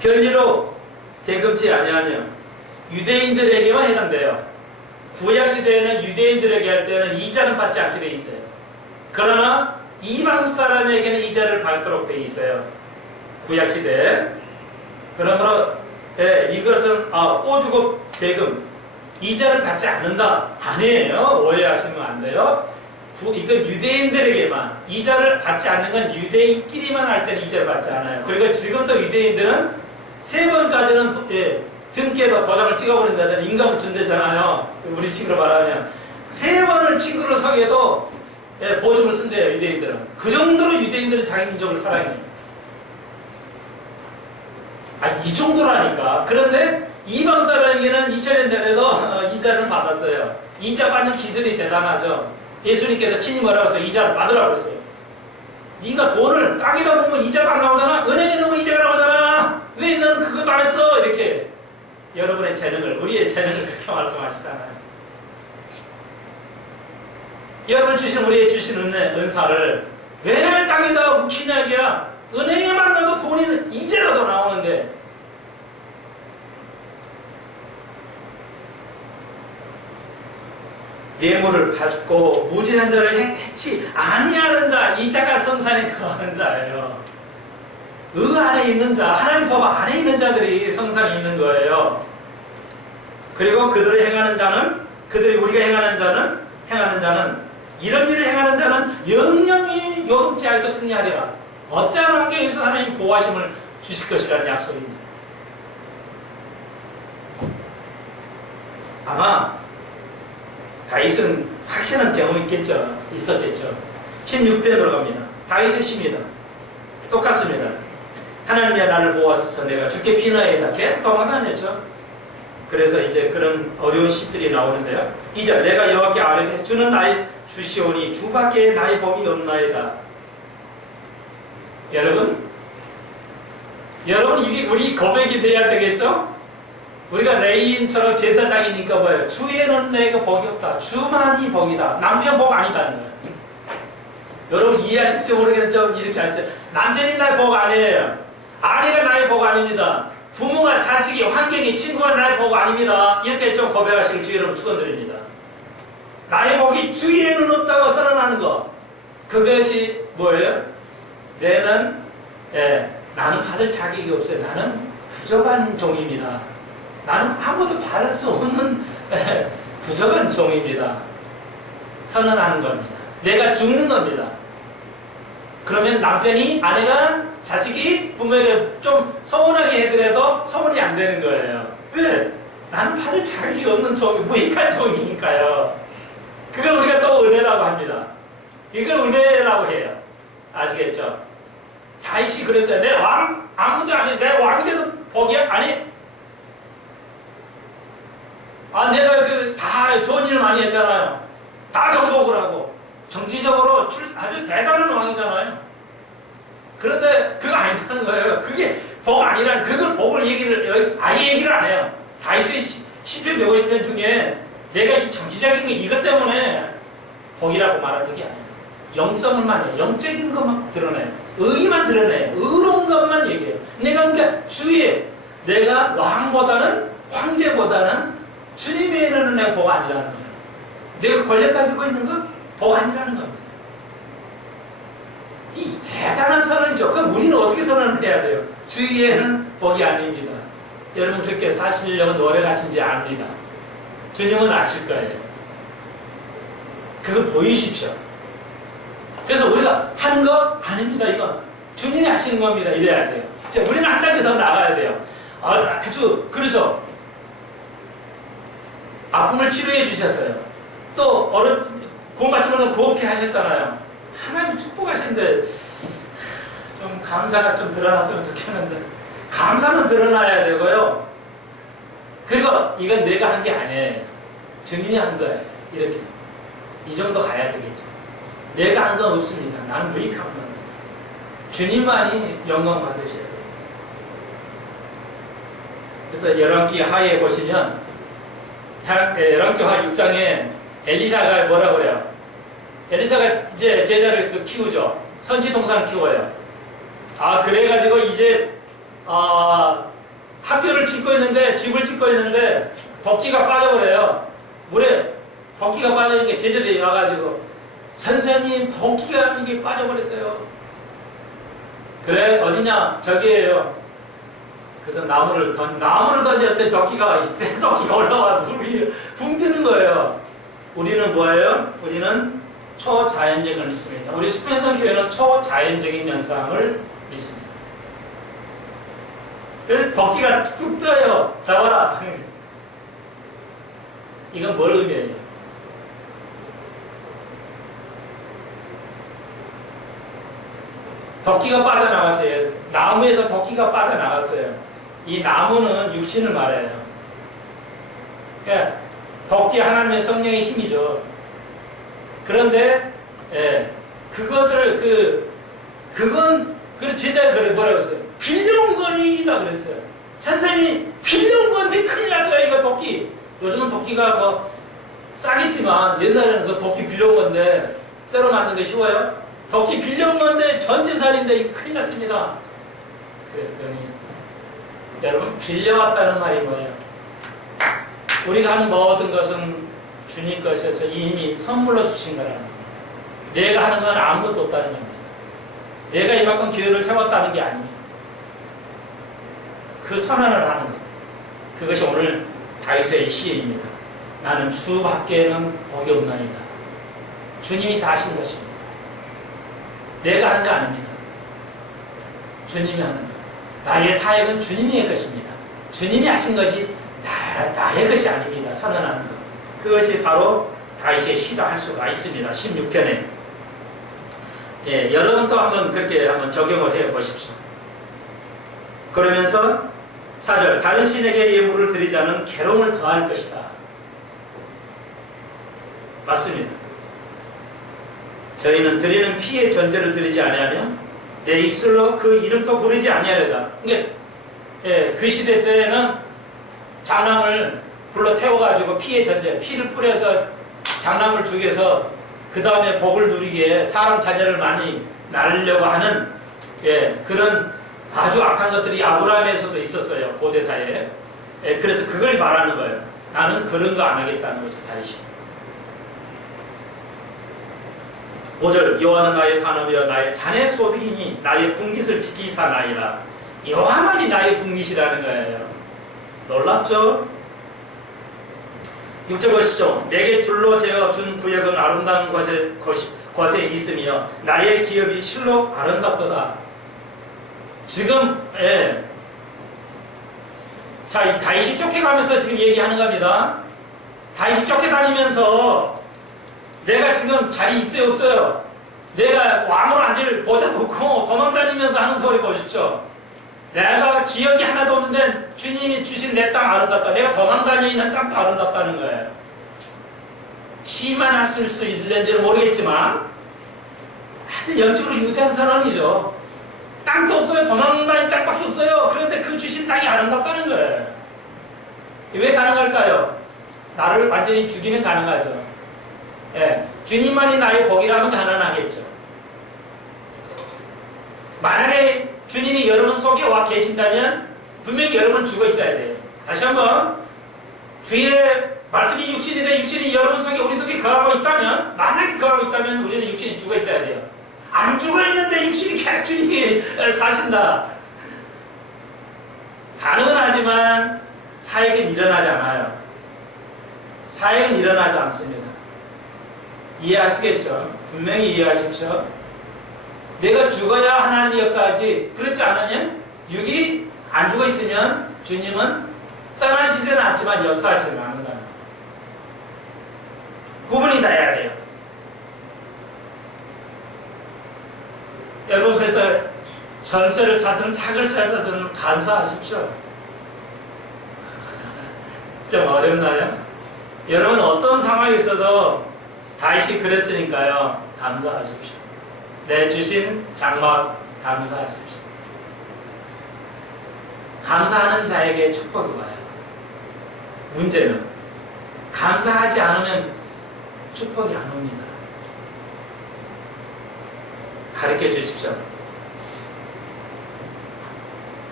별리로 대금치 아니하며 유대인들에게만 해당돼요. 구약시대에는 유대인들에게 할 때는 이자는 받지 않게 돼 있어요. 그러나 이방 사람에게는 이자를 받도록 돼 있어요. 구약시대에. 그러므로 이것은 꼬주고 대금 이자를 받지 않는다. 아니에요. 오해하시면 안 돼요. 이건 유대인들에게만, 이자를 받지 않는 건 유대인끼리만 할 때는 이자를 받지 않아요. 그리고 지금도 유대인들은 3번까지는 등기에다 도장을 찍어버린다잖아요. 임금을 준대잖아요. 우리 친구로 말하면 3번을 친구로 서게도 보증을 쓴대요. 유대인들은. 그 정도로 유대인들은 자기 민족을 사랑해요. 이 정도라니까. 그런데 이방 사람에게는 2000년 전에도 이자를 받았어요. 이자 받는 기술이 대단하죠. 예수님께서 친히 뭐라고 했어요? 이자를 받으라고 했어요. 네가 돈을 땅에다 놓으면 이자가 안 나오잖아. 은행에 넣으면 이자가 나오잖아. 왜 너는 그것도 안 했어? 이렇게 여러분의 재능을, 우리의 재능을 그렇게 말씀하시잖아요. 여러분 주신, 우리의 주신 은사를 왜 땅에다 묵히냐 이게야. 은행에만 넣어도 돈이 이자라도 나오는데. 예물을 받고 무지한 자를 해치 아니하는 자, 이자가 성산에 거하는 자예요. 안에 있는 자, 하나님 법 안에 있는 자들이 성산에 있는 거예요. 그리고 그들을 행하는 자는, 우리가 행하는 자는 이런 일을 행하는 자는 영영이 요동치 알고 승리하리라. 어떠한 환경에서 하나님 보호하심을 주실 것이라는 약속입니다. 아마 다윗은 확신한 경험이 있었겠죠. 16편으로 갑니다. 다윗의 시입니다. 똑같습니다. 하나님이 나를 보호하소서 내가 주께 피나이다. 계속 도망다녔죠. 그래서 이제 그런 어려운 시들이 나오는데요. 2절 내가 여호와께 아뢰되 주는 나의 주시오니 주밖에 나의 법이 없나이다. 여러분 이게 우리 고백이 돼야 되겠죠? 우리가 레인처럼 제사장이니까 뭐예요? 주에는 내가 복이 없다. 주만이 복이다. 남편 복 아니다는 거예요. 여러분 이해하실지 모르겠는데 좀 이렇게 하세요. 남편이 나의 복 아니에요. 아내가 나의 복 아닙니다. 부모가, 자식이, 환경이, 친구가 나의 복 아닙니다. 이렇게 좀 고백하시길 주 여러분 축원드립니다. 나의 복이 주에는 없다고 선언하는 것. 그것이 뭐예요? 나는 받을 자격이 없어요. 나는 부족한 종입니다. 나는 아무도 받을 수 없는 부족한 종입니다. 선언하는 겁니다. 내가 죽는 겁니다. 그러면 남편이, 아내가, 자식이 부모에게 좀 서운하게 해더라도 서운이 안 되는 거예요. 왜? 나는 받을 자격이 없는 종이, 무익한 종이니까요. 그걸 우리가 또 은혜라고 합니다. 이걸 은혜라고 해요. 아시겠죠? 다윗이 그랬어요. 내 왕, 아무도 아니, 내 왕이 돼서 복이야? 아니. 내가 다 좋은 일을 많이 했잖아요. 다 정복을 하고. 정치적으로 아주 대단한 왕이잖아요. 그런데 그거 아니라는 거예요. 그게 복 아니라는, 그걸 복을 아예 얘기를 안 해요. 다윗의 시편 150편 중에 내가 이 정치적인 게 이것 때문에 복이라고 말한 적이 아니에요. 영성을만 해요. 영적인 것만 드러내요. 의만 드러내요. 의로운 것만 얘기해요. 내가 그러니까 주위에 내가 왕보다는, 황제보다는 주님의 이르는 내가 복 아니라는 거예요. 내가 권력 가지고 있는 건 복 아니라는 겁니다. 이 대단한 선언이죠. 그럼 우리는 어떻게 선언을 해야 돼요? 주위에는 복이 아닙니다. 여러분 그렇게 사시려고 노력하신지 압니다. 주님은 아실 거예요. 그거 보이십시오. 그래서 우리가 하는 거 아닙니다. 이건 주님이 하시는 겁니다. 이래야 돼요. 우리는 한 단계 더 나가야 돼요. 아주 그렇죠. 아픔을 치료해 주셨어요. 또 구원받지 못한 구원케 하셨잖아요. 하나님 축복하시는데 좀 감사가 좀 드러났으면 좋겠는데, 감사는 드러나야 되고요. 그리고 이건 내가 한 게 아니에요. 주님이 한 거예요. 이렇게 이 정도 가야 되겠죠. 내가 한 건 없습니다. 나는 무익한 겁니다. 주님만이 영광 받으셔야 돼요. 그래서 열왕기 하에 보시면, 열왕기 하 6장에 엘리사가 뭐라고 그래요? 엘리사가 이제 제자를 키우죠. 선지 동산을 키워요. 그래가지고 이제 학교를 짓고 있는데, 집을 짓고 있는데 덕기가 빠져버려요. 물에 덕기가 빠져니까 제자들이 와가지고, 선생님 덕기가 이게 빠져버렸어요. 그래? 어디냐? 저기에요. 그래서 나무를 던졌더니 덕기가, 새 덕기가 올라와 물이 붕 뜨는 거예요. 우리는 뭐예요? 우리는 초자연적을 믿습니다. 우리 수평선 교회는 초자연적인 현상을 믿습니다. 그래서 덕기가 툭 떠요. 잡아라. 이건 뭘 의미해요? 덕기가 빠져나갔어요. 나무에서 덕기가 빠져나갔어요. 이 나무는 육신을 말해요. 그러니까 덕기 하나님의 성령의 힘이죠. 그런데 그것을 그건 제자가 뭐라고 했어요? 빌려온건이다 그랬어요. 선생님이 빌려온 건데 큰일 났어요. 이거 덕기. 요즘은 덕기가 뭐 싸겠지만 옛날에는 그 덕기 빌려온 건데 쇠로 만든 게 쉬워요? 덕기 빌려온 건데 전재산인데 이거 큰일 났습니다. 그랬더니 여러분, 빌려왔다는 말이 뭐예요? 우리가 하는 모든 것은 주님 것에서 이미 선물로 주신 거라는 겁니다. 내가 하는 건 아무것도 없다는 겁니다. 내가 이만큼 기회를 세웠다는 게 아닙니다. 그 선언을 하는 것. 그것이 오늘 다윗의 시입니다. 나는 주밖에는 복이 없나이다. 주님이 다 하신 것입니다. 내가 하는 거 아닙니다. 주님이 하는 것. 나의 사역은 주님의 것입니다. 주님이 하신 거지 나의 것이 아닙니다. 선언하는 것. 그것이 바로 다윗의 시다 할 수가 있습니다. 16편에. 여러분도 한번 그렇게 한번 적용을 해 보십시오. 그러면서 4절, 다른 신에게 예물을 드리자는 괴로움을 더할 것이다. 맞습니다. 저희는 드리는 피의 전제를 드리지 아니하며 내 입술로 그 이름도 부르지 아니하려다. 그러니까 그 시대 때에는 장남을 불러 태워가지고 피의 전제, 피를 뿌려서 장남을 죽여서 그 다음에 복을 누리게 사람 자녀를 많이 낳으려고 하는 그런 아주 악한 것들이 아브라함에서도 있었어요. 고대사에. 그래서 그걸 말하는 거예요. 나는 그런 거 안 하겠다는 거죠. 다시. 5절 여호와는 나의 산업이여 나의 자네 소득이니 나의 분깃을 지키사 나이라. 여호와만이 나의 분깃이라는 거예요. 놀랍죠? 6절 보십시오. 내게 줄로 재어 준 구역은 아름다운 곳에 있으며 나의 기업이 실로 아름답도다. 지금 자, 이 다윗이 쫓겨가면서 지금 얘기하는 겁니다. 다윗이 쫓겨다니면서 내가 지금 자리 있어요 없어요? 내가 왕으로 앉을 보자도 없고 도망다니면서 하는 소리 보십시오. 내가 지역이 하나도 없는데 주님이 주신 내 땅 아름답다. 내가 도망다니는 땅도 아름답다는 거예요. 시만 하실 수 있는지는 모르겠지만 아주 영적으로 유대한 선언이죠. 땅도 없어요. 도망다니는 땅밖에 없어요. 그런데 그 주신 땅이 아름답다는 거예요. 왜 가능할까요? 나를 완전히 죽이면 가능하죠. 주님만이 나의 복이라면 가능하겠죠. 만약에 주님이 여러분 속에 와 계신다면 분명히 여러분 죽어 있어야 돼요. 다시 한번 주의 말씀이 육신이 돼 육신이 여러분 속에 우리 속에 거하고 있다면 만약에 거하고 있다면 우리는 육신이 죽어 있어야 돼요. 안 죽어 있는데 육신이 계속 주님이 사신다. 가능은 하지만 사역은 일어나지 않아요. 사역은 일어나지 않습니다. 이해하시겠죠? 분명히 이해하십시오. 내가 죽어야 하나님이 역사하지 그렇지 않으면 육이 안 죽어 있으면 주님은 떠나시지는 않지만 역사하지는 않는다. 구분이 다 해야 돼요. 여러분 그래서 전세를 사든 삭을 사든 감사하십시오. 좀 어렵나요? 여러분 어떤 상황이 있어도 다윗이 그랬으니까요. 감사하십시오. 내 주신 장막 감사하십시오. 감사하는 자에게 축복이 와요. 문제는 감사하지 않으면 축복이 안 옵니다. 가르쳐 주십시오.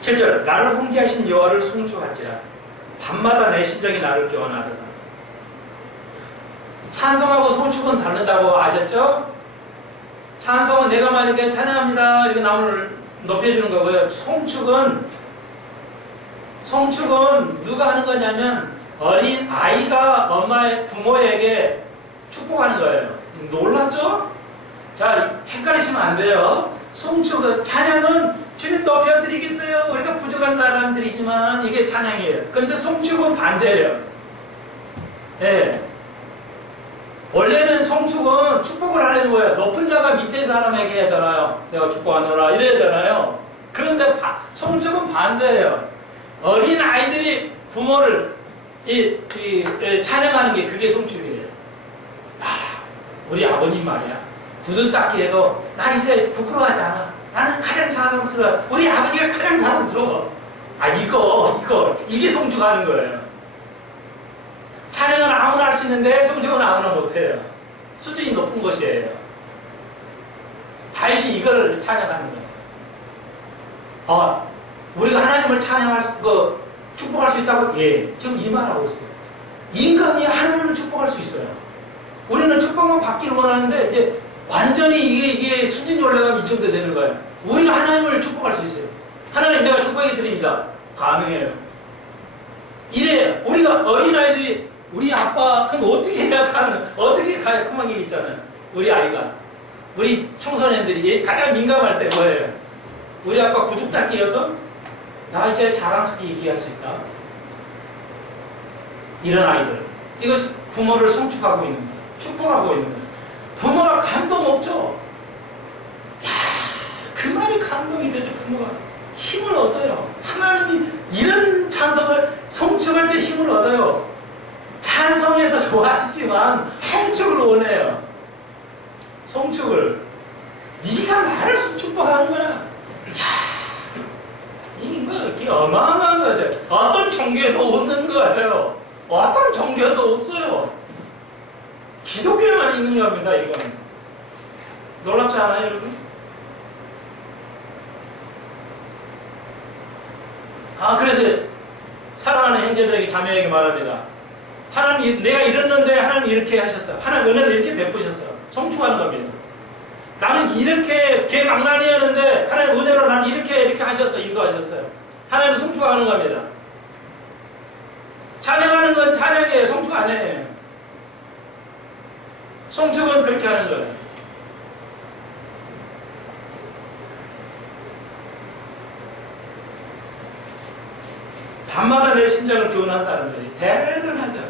7절 나를 훈계하신 여호와를 송축할지라 밤마다 내 심정이 나를 교환하도다. 찬송하고 송축은 다르다고 아셨죠? 찬송은 내가 만약에 찬양합니다 이렇게 나무를 높여주는 거고요. 송축은 누가 하는 거냐면 어린 아이가 엄마의 부모에게 축복하는 거예요. 놀랍죠? 자, 헷갈리시면 안 돼요. 송축은 찬양은 주님 높여드리겠어요. 우리가 부족한 사람들이지만 이게 찬양이에요. 그런데 송축은 반대예요. 원래는 송축은 축복을 하려는 거예요. 높은 자가 밑에 사람에게 하잖아요. 내가 축복하노라 이래잖아요. 그런데 송축은 반대예요. 어린 아이들이 부모를 찬양하는 게 그게 송축이에요. 우리 아버님 말이야. 굳은 닦기 해도 나 이제 부끄러워하지 않아. 나는 가장 자랑스러워. 우리 아버지가 가장 자랑스러워. 이게 송축하는 거예요. 찬양은 아무나 할 수 있는데 송축은 아무나 못해요. 수준이 높은 것이에요. 다윗이 이걸 찬양하는 거예요. 우리가 하나님을 축복할 수 있다고? 지금 이 말하고 있어요. 인간이 하나님을 축복할 수 있어요. 우리는 축복만 받기를 원하는데 이제 완전히 이게 수준이 올라가면 이 정도 되는 거예요. 우리가 하나님을 축복할 수 있어요. 하나님 내가 축복해 드립니다. 가능해요. 이래요. 우리가 어린아이들이 우리 아빠 그럼 어떻게 해야 어떻게 가야 그만 얘기 있잖아요. 우리 아이가 우리 청소년들이 가장 민감할 때 뭐예요? 우리 아빠 구두 닦기여도 나 이제 자랑스럽게 얘기할 수 있다. 이런 아이들 이거 부모를 송축하고 있는 거예요. 축복하고 있는 거예요. 부모가 감동 없죠? 그 말이 감동이 되죠. 부모가 힘을 얻어요. 하나님이 이런 찬성을 송축할 때 힘을 얻어요. 찬성해도 좋아지지만 송축을 원해요. 송축을 네가 나를 축복하는 거야. 이게 어마어마한 거예요. 거죠. 어떤 종교에도 없는 거예요. 어떤 종교도 없어요. 기독교에만 있는 겁니다, 이거는. 놀랍지 않아요, 여러분? 그래서 사랑하는 형제들에게 자매에게 말합니다. 하나님, 내가 이랬는데 하나님 이렇게 하셨어요. 하나님 은혜를 이렇게 베푸셨어요. 성취하는 겁니다. 나는 이렇게 개망난이었는데 하나님 은혜로 나는 이렇게 하셨어요. 인도하셨어요. 하나님 성취하는 겁니다. 찬양하는 건 찬양이에요. 성취가 아니에요. 성취는 그렇게 하는 거예요. 밤마다 내 심장을 교훈한다는 거예요. 대단하죠.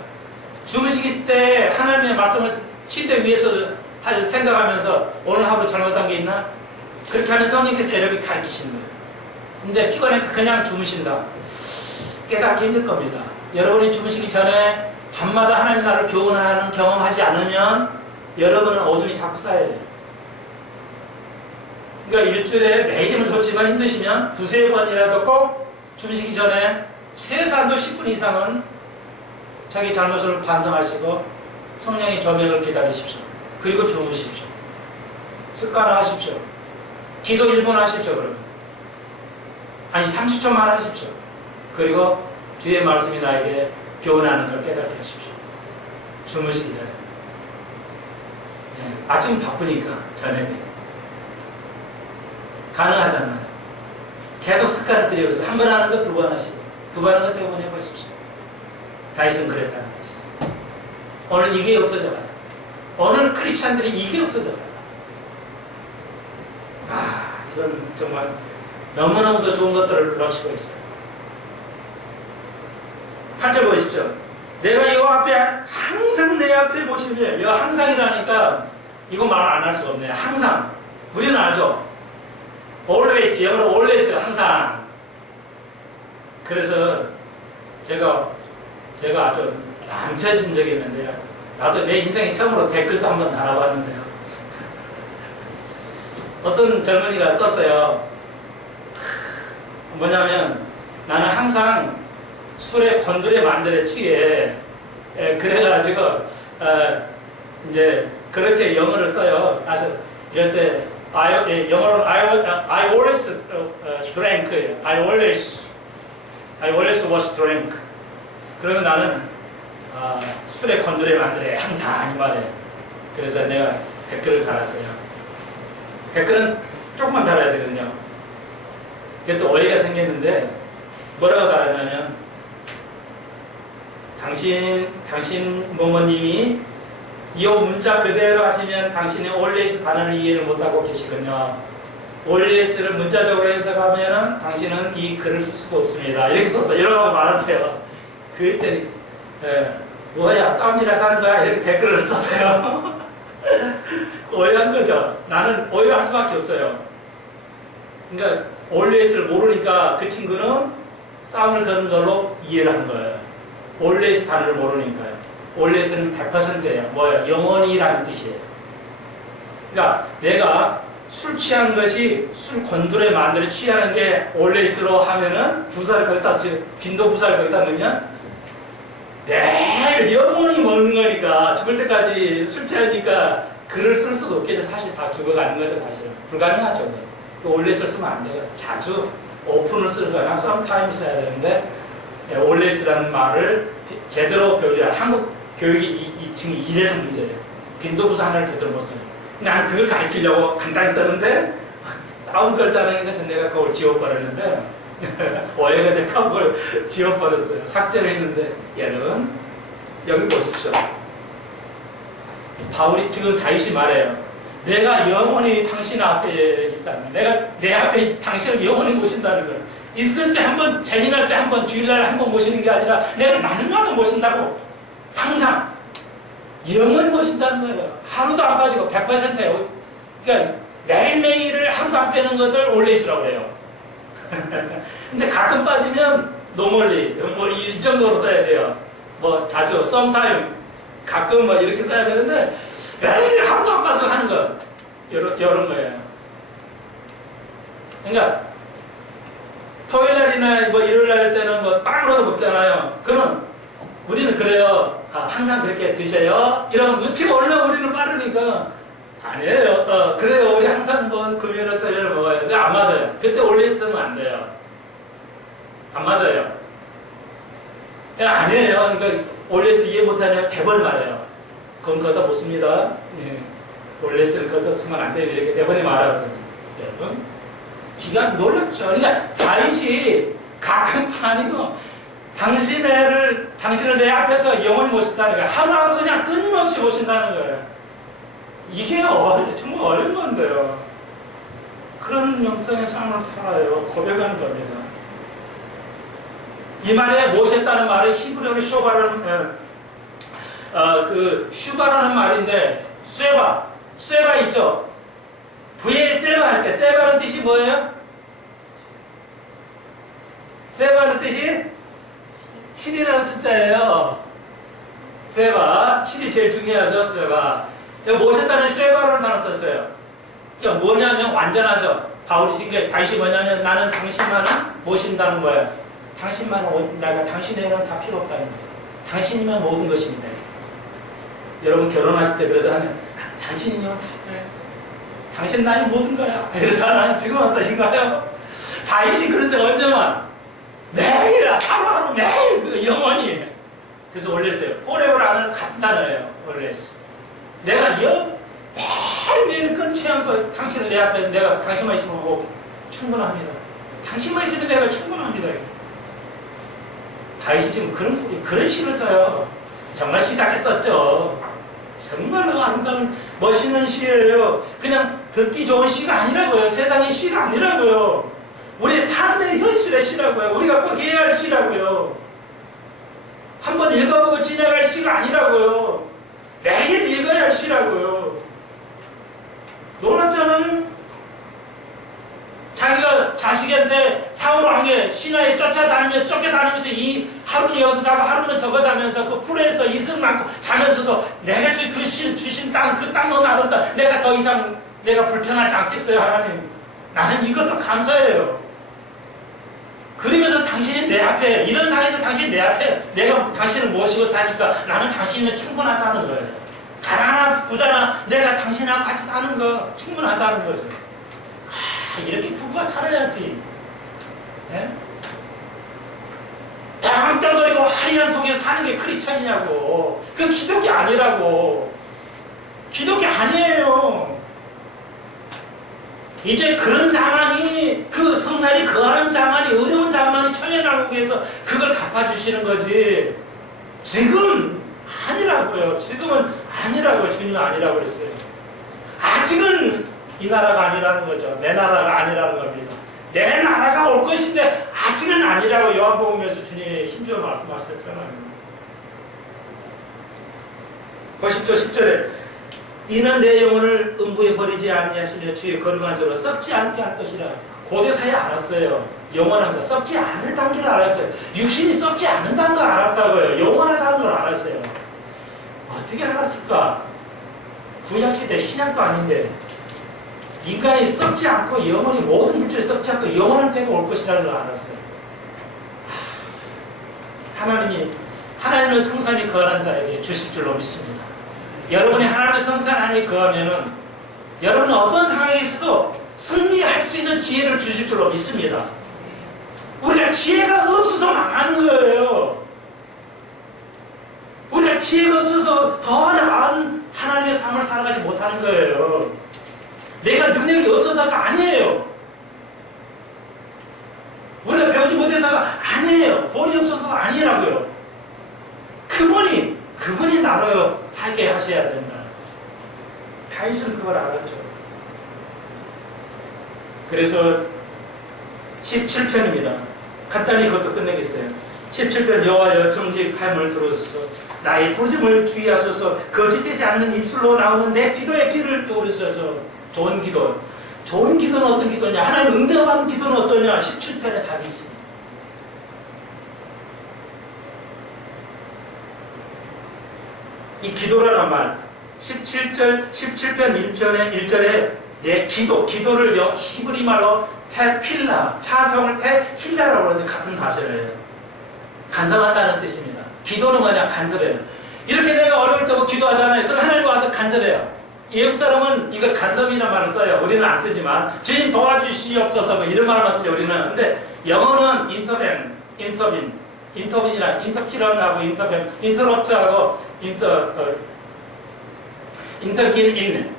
주무시기 때 하나님의 말씀을 침대 위에서 생각하면서 오늘 하루 잘못한 게 있나? 그렇게 하면 성령께서 여러분이 가르치시는 거예요. 근데 피곤하니까 그냥 주무신다. 깨닫기 힘들 겁니다. 여러분이 주무시기 전에 밤마다 하나님 나를 교훈하는 경험하지 않으면 여러분은 어둠이 자꾸 쌓여요. 그러니까 일주일에 매일이면 좋지만 힘드시면 두세 번이라도 꼭 주무시기 전에 최소한도 10분 이상은 자기 잘못을 반성하시고 성령의 조명을 기다리십시오. 그리고 주무십시오. 습관화하십시오. 기도 1분 하십시오. 그러면 아니 30초만 하십시오. 그리고 뒤에 말씀이 나에게 교훈하는 걸 깨닫게 하십시오. 주무시기 전에. 아침 바쁘니까 저녁에 가능하잖아요. 계속 습관을 들여서 한 번 하는 거 두 번 하시고 두 번 하는 거 세 번 해보십시오. 다윗은 그랬다는 것이죠. 오늘 이게 없어져가요. 오늘 크리스찬들이 이게 없어져가요. 이건 정말 너무너무도 좋은 것들을 놓치고 있어요. 8절 보십시오. 내가 여호와 앞에 항상 내 앞에 보시면 여호와 항상이라니까 이거 말 안 할 수가 없네요. 항상. 우리는 알죠. always, 영어로 always 항상. 그래서 제가 아주 남쳐진 적이 있는데요. 나도 내 인생에 처음으로 댓글도 한번 달아봤는데요. 어떤 젊은이가 썼어요. 뭐냐면 나는 항상 술에 건드려 만들어 치게 그래가지고 이제 그렇게 영어를 써요. 그래서 이럴 때 영어로 I always drank. I always was drunk. 그러면 나는 술에 건드려 만들어 항상 이 말이에요. 그래서 내가 댓글을 달았어요. 댓글은 조금만 달아야 되거든요. 그게 또 오해가 생겼는데 뭐라고 달았냐면 당신 모모님이 이 문자 그대로 하시면 당신의 always 단어를 이해를 못하고 계시거든요. always를 문자적으로 해석하면 당신은 이 글을 쓸 수가 없습니다. 이렇게 썼어요. 이러라고 말하세요. 그랬더니 뭐야 싸움이라 하는 거야 이렇게 댓글을 썼어요. 오해한 거죠. 나는 오해할 수밖에 없어요. 그러니까 always를 모르니까 그 친구는 싸움을 거는 걸로 이해를 한 거예요. always 단어를 모르니까요. always는 100%예요. 뭐예요? 영원히라는 뜻이에요. 그러니까 내가 술 취한 것이 술 건드려 만들어 취하는 게 always로 하면은 부사를 거기다 빈도 부사를 거기다 넣으면 매일 영원히 먹는 거니까 죽을 때까지 술 취하니까 글을 쓸 수도 없겠죠. 사실 다 죽어가는 거죠. 사실은 불가능하죠. 또 always를 쓰면 안 돼요. 자주 open을 쓰는 거나 sometimes 써야 되는데 always라는 말을 제대로 배우지 한국 교육이 지금 이래서 문제예요. 빈도부사 하나를 제대로 못 써요. 나는 그걸 가르치려고 간단히 썼는데 싸움 걸자는 것은 내가 그걸 지워버렸는데 오해가 되고 그걸 지워버렸어요. 삭제를 했는데 여러분 여기 보십시오. 바울이 지금 다윗이 말해요. 내가 영원히 당신 앞에 있다는 내가 내 앞에 당신을 영원히 모신다는 걸 있을 때 한 번 재미날 때 한 번 주일날 한 번 모시는 게 아니라 내가 날마다 모신다고 항상 영원히 모신다는 거예요. 하루도 안 빠지고 100%예요. 그러니까 매일매일을 하루도 안 빼는 것을 always라고 그래요. 근데 가끔 빠지면 노멀리 뭐 이 정도로 써야 돼요. 뭐 자주 sometime 가끔 뭐 이렇게 써야 되는데 매일 하루도 안 빠지고 하는 거 이런 거예요. 그러니까 토요일날이나 뭐 일요일날 때는 뭐 먹으면서 빵으로도 먹잖아요. 그러면 우리는 그래요. 아, 항상 그렇게 드셔요. 이런 눈치가 올라 우리는 빠르니까 아니에요. 그래요. 우리 항상 뭐 금요일에 토요일에 먹어요. 그게 안 맞아요. 그때 올리스면 안 돼요. 안 맞아요. 아니에요. 그러니까 올리스 이해 못하면 대본 말해요. 그건 거기다 못 씁니다. 예. 올리스를 거기다 쓰면 안 돼요. 이렇게 대본에 말하거든요. 여러분. 기가 놀랍죠. 그러니까 다윗이 가끔 아니고 당신을 내 앞에서 영원히 모신다는 거예요. 하루하루 그냥 끊임없이 모신다는 거예요. 이게 정말 어려운 건데요. 그런 영성의 삶을 살아요. 고백하는 겁니다. 이 말에 모셨다는 말은 히브리어로 쇼바라는 슈바라는 말인데 쇠바 있죠. VL세바 할 때 세바는 뜻이 뭐예요? 세바는 뜻이 7이라는 숫자예요. 세바 7이 제일 중요하죠. 세바 모셨다는 쇠바라는 단어 썼어요. 그러니까 뭐냐면 완전하죠. 그러니까 다윗이 뭐냐면 나는 당신만을 모신다는 거예요. 내가 당신에게는 다 필요 없다는 거예요. 당신이면 모든 것입니다. 여러분 결혼하실 때 그래서 하면 당신이요. 당신 나의 모든 거야. 그래서 하나님 지금 어떠신가요? 다윗이 그런데 언제만 매일 하루하루 매일 영원히 그래서 올렸어요. 포레버라는 같은 단어예요. 올렸어. 내가 매일 끊지 않고 당신을 내 앞에 내가 당신만 있으면 충분합니다. 당신만 있으면 내가 충분합니다. 다윗이 지금 그런 시를 써요. 정말 시답게 썼죠. 정말로 아름다운 멋있는 시예요. 그냥 듣기 좋은 시가 아니라고요. 세상의 시가 아니라고요. 우리 삶의 현실의 시라고요. 우리가 꼭 해야 할 시라고요. 한번 읽어보고 지나갈 시가 아니라고요. 매일 읽어야 할 시라고요. 놀랍잖아요. 자기가 자식한테 사울 왕의 신하에 쫓겨다니면서 이 하루는 여기서 자고 하루는 저거 자면서 그 풀에서 이슬 많고 자면서도 내가 주신 땅, 그 땅은 아름다. 내가 더 이상 내가 불편하지 않겠어요, 하나님. 나는 이것도 감사해요. 그러면서 당신이 내 앞에, 이런 상황에서 당신이 내 앞에 내가 당신을 모시고 사니까 나는 당신이면 충분하다는 거예요. 가난한 부자나 내가 당신하고 같이 사는 거 충분하다는 거죠. 이렇게 부부가 살아야지. 예? 땅덩어리고 하얀 속에 사는 게 크리스찬이냐고. 그 기독교 아니라고. 기독교 아니에요. 이제 그런 자만이, 그 성살이 거하는 자만이, 어려운 자만이 천연왕국에서 그걸 갚아주시는 거지. 지금 아니라고요. 지금은 아니라고요. 주님은 아니라고 그랬어요. 아직은 이 나라가 아니라는 거죠. 내 나라가 아니라는 겁니다. 내 나라가 올 것인데 아직은 아니라고 요한복음에서 주님이 힘주어 말씀하셨잖아요. 보십시오. 10절에 이는 내 영혼을 음부에 버리지 아니하시며 주의 거룩한 자로 썩지 않게 할 것이라. 고대사에 알았어요. 영원한 거 썩지 않을 단계를 알았어요. 육신이 썩지 않는다는 걸 알았다고요. 영원하다는 걸 알았어요. 어떻게 알았을까? 구약시대 신약도 아닌데 인간이 썩지 않고 영원히 모든 물질이 썩지 않고 영원한 때가 올 것이라는 걸 알았어요. 하나님의 성산이 거하는 자에게 주실 줄로 믿습니다. 여러분이 하나님의 성산 안에 거하면은 여러분은 어떤 상황에서도 승리할 수 있는 지혜를 주실 줄로 믿습니다. 우리가 지혜가 없어서 망하는 거예요. 우리가 지혜가 없어서 더 나은 하나님의 삶을 살아가지 못하는 거예요. 내가 능력이 없어서가 아니에요. 우리가 배우지 못해서가 아니에요. 돈이 없어서가 아니라고요. 그분이 나로 하게 하셔야 된다. 다윗은 그걸 알았죠. 그래서 17편입니다. 간단히 그것도 끝내겠어요. 17편 여호와여 정직함을 들어주소서 나의 부르짐을 주의하소서 거짓되지 않는 입술로 나오는 내 기도의 길을 기울이소서. 좋은 기도. 좋은 기도는 어떤 기도냐? 하나님 응답하는 기도는 어떠냐? 17편에 답이 있습니다. 이 기도라는 말 17편 1절에 내 기도를 히브리 말로 테필라, 찬송을 테힐라라고 하는데 같은 단어예요. 간섭한다는 뜻입니다. 기도는 뭐냐? 간섭해요. 이렇게 내가 어려울 때 뭐 기도하잖아요. 그럼 하나님 와서 간섭해요. 외국 사람은 이거 간섭이라는 말을 써요. 우리는 안 쓰지만 주님 도와주시옵소서 뭐 이런 말만 쓰죠. 우리는. 근데 영어는 인터빈이라 인터피런하고 인터럽트하고 인터긴 있는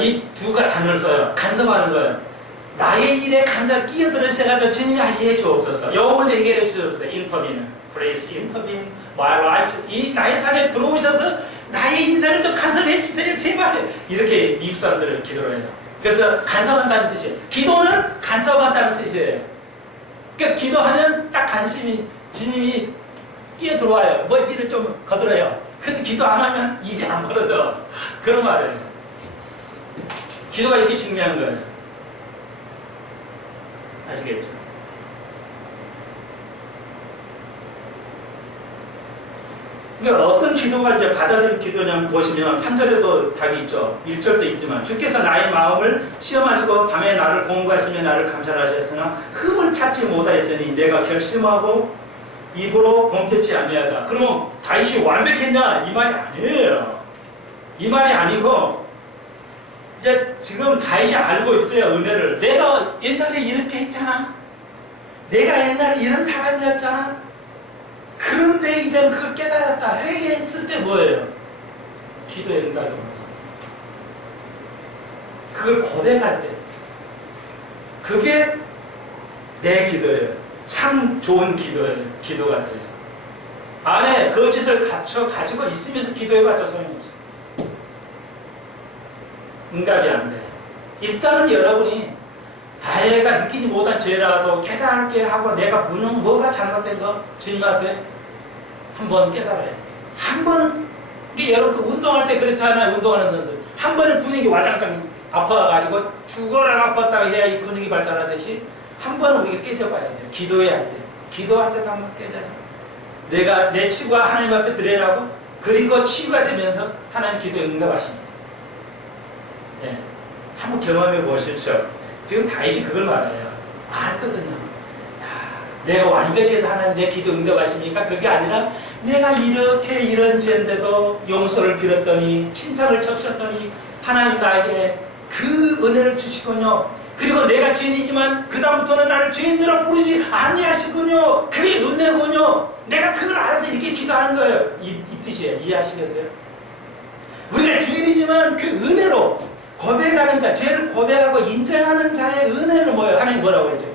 이 두 단어를 써요. 간섭하는 거예요. 나의 일에 간섭 끼어들으셔가지고 주님이 하시 해주옵소서. 영어로 얘기해 주셔도 돼요. 인터빈은 Please intervene my life. 이 나의 삶에 들어오셔서 나의 인생을 좀 간섭해 주세요. 제발. 이렇게 미국 사람들은 기도를 해요. 그래서 간섭한다는 뜻이에요. 기도는 간섭한다는 뜻이에요. 그러니까 기도하면 딱 관심이 주님이 끼어들어와요. 뭐 일을 좀 거들어요. 근데 기도 안 하면 일이 안 벌어져. 그런 말이에요. 기도가 이렇게 중요한 거예요. 아시겠죠? 그러니까 어떤 기도가 이제 받아들일 기도냐면 보시면 3절에도 답이 있죠. 1절도 있지만 주께서 나의 마음을 시험하시고 밤에 나를 공부하시며 나를 감찰하셨으나 흠을 찾지 못하였으니 내가 결심하고 입으로 범죄치 아니하다. 그러면 다윗이 완벽했냐? 이 말이 아니에요. 이 말이 아니고 이제 지금 다윗이 알고 있어요. 은혜를. 내가 옛날에 이렇게 했잖아. 내가 옛날에 이런 사람이었잖아. 그런데 이제는 그걸 깨달았다. 회개했을 때 뭐예요? 기도의 응답이 옵니다. 그걸 고백할 때. 그게 내 기도예요. 참 좋은 기도예요. 기도가 돼요. 안에 거짓을 가지고 있으면서 기도해봤자 소용없어요. 응답이 안 돼. 일단은 여러분이 다혜가 느끼지 못한 죄라도 깨달게 하고 내가 뭐가 잘못된 거 주님 앞에 한번 깨달아요. 한 번은 이게 여러분들 운동할 때 그렇잖아요. 운동하는 선수 한 번은 근육이 와장창 아파가지고 죽어라 아팠다고 해야 이 근육이 발달하듯이 한 번은 우리가 깨져봐야 돼요. 기도해야 돼요. 기도할 때도 한번 깨져서 내가 내 치유가 하나님 앞에 드리라고 그리고 치유가 되면서 하나님 기도에 응답하십니다. 네. 한번 경험해 보십시오. 지금 다윗이 그걸 말해요. 알거든요. 내가 완벽해서 하나님 내 기도 응답하십니까? 그게 아니라 내가 이렇게 이런 죄인데도 용서를 빌었더니 칭찬을 적셨더니 하나님 나에게 그 은혜를 주시군요. 그리고 내가 죄인이지만 그 다음부터는 나를 죄인으로 부르지 아니하시군요. 그게 은혜군요. 내가 그걸 알아서 이렇게 기도하는 거예요. 이 뜻이에요. 이해하시겠어요? 우리가 죄인이지만 그 은혜로 고백하는 자, 죄를 고백하고 인정하는 자의 은혜는 뭐예요? 하나님 뭐라고 했죠?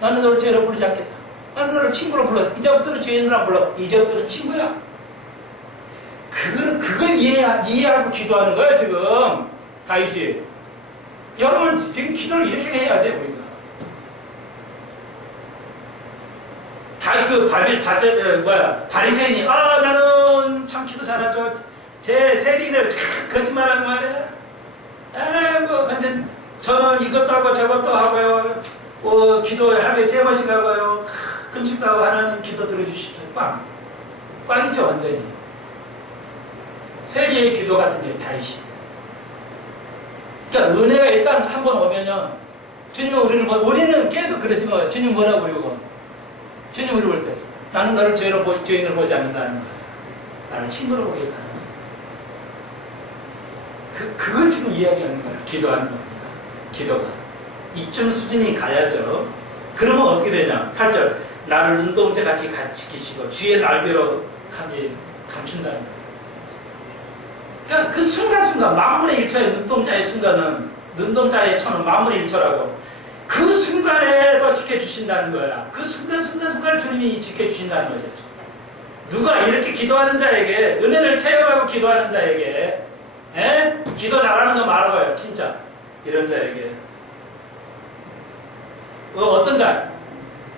나는 너를 죄로 부르지 않겠다. 나는 너를 친구로 불러. 이제부터는 죄인으로 안 불러. 이제부터는 친구야. 그걸 이해하고 기도하는 거예요, 지금. 다윗이. 여러분, 지금 기도를 이렇게 해야 돼, 우리가. 바리새인이, 나는 참 기도 잘하죠. 제 세리들 거짓말하는 말이야. 근데 저는 이것도 하고 저것도 하고요. 기도 하루에 3번씩 하고요. 금식도 하고 하나님 기도 들어주십시오. 꽝이죠, 완전히. 세리의 기도 같은 게 다윗이. 그러니까 은혜가 일단 한 번 오면요. 주님은 우리는 계속 그러지만 주님 뭐라고 그러고 주님 우리 볼 때 나는 너를 죄인을 보지 않는다는 거야. 나를 친구로 보겠다. 그걸 지금 이야기하는 거예요. 기도하는 겁니다. 기도가. 이쯤 수준이 가야죠. 그러면 어떻게 되냐. 8절. 나를 눈동자같이 지키시고 주의 날개로 감춘다는 거예요. 그러니까 그 순간순간 만분의 1초의 눈동자의 순간은 눈동자의 초는 만분의 1초라고 그 순간에도 지켜주신다는 거야. 그 순간 주님이 지켜주신다는 거죠. 누가 이렇게 기도하는 자에게 은혜를 체험하고 기도하는 자에게 기도 잘하는 거 말아봐요. 진짜 이런 자에게 어떤 자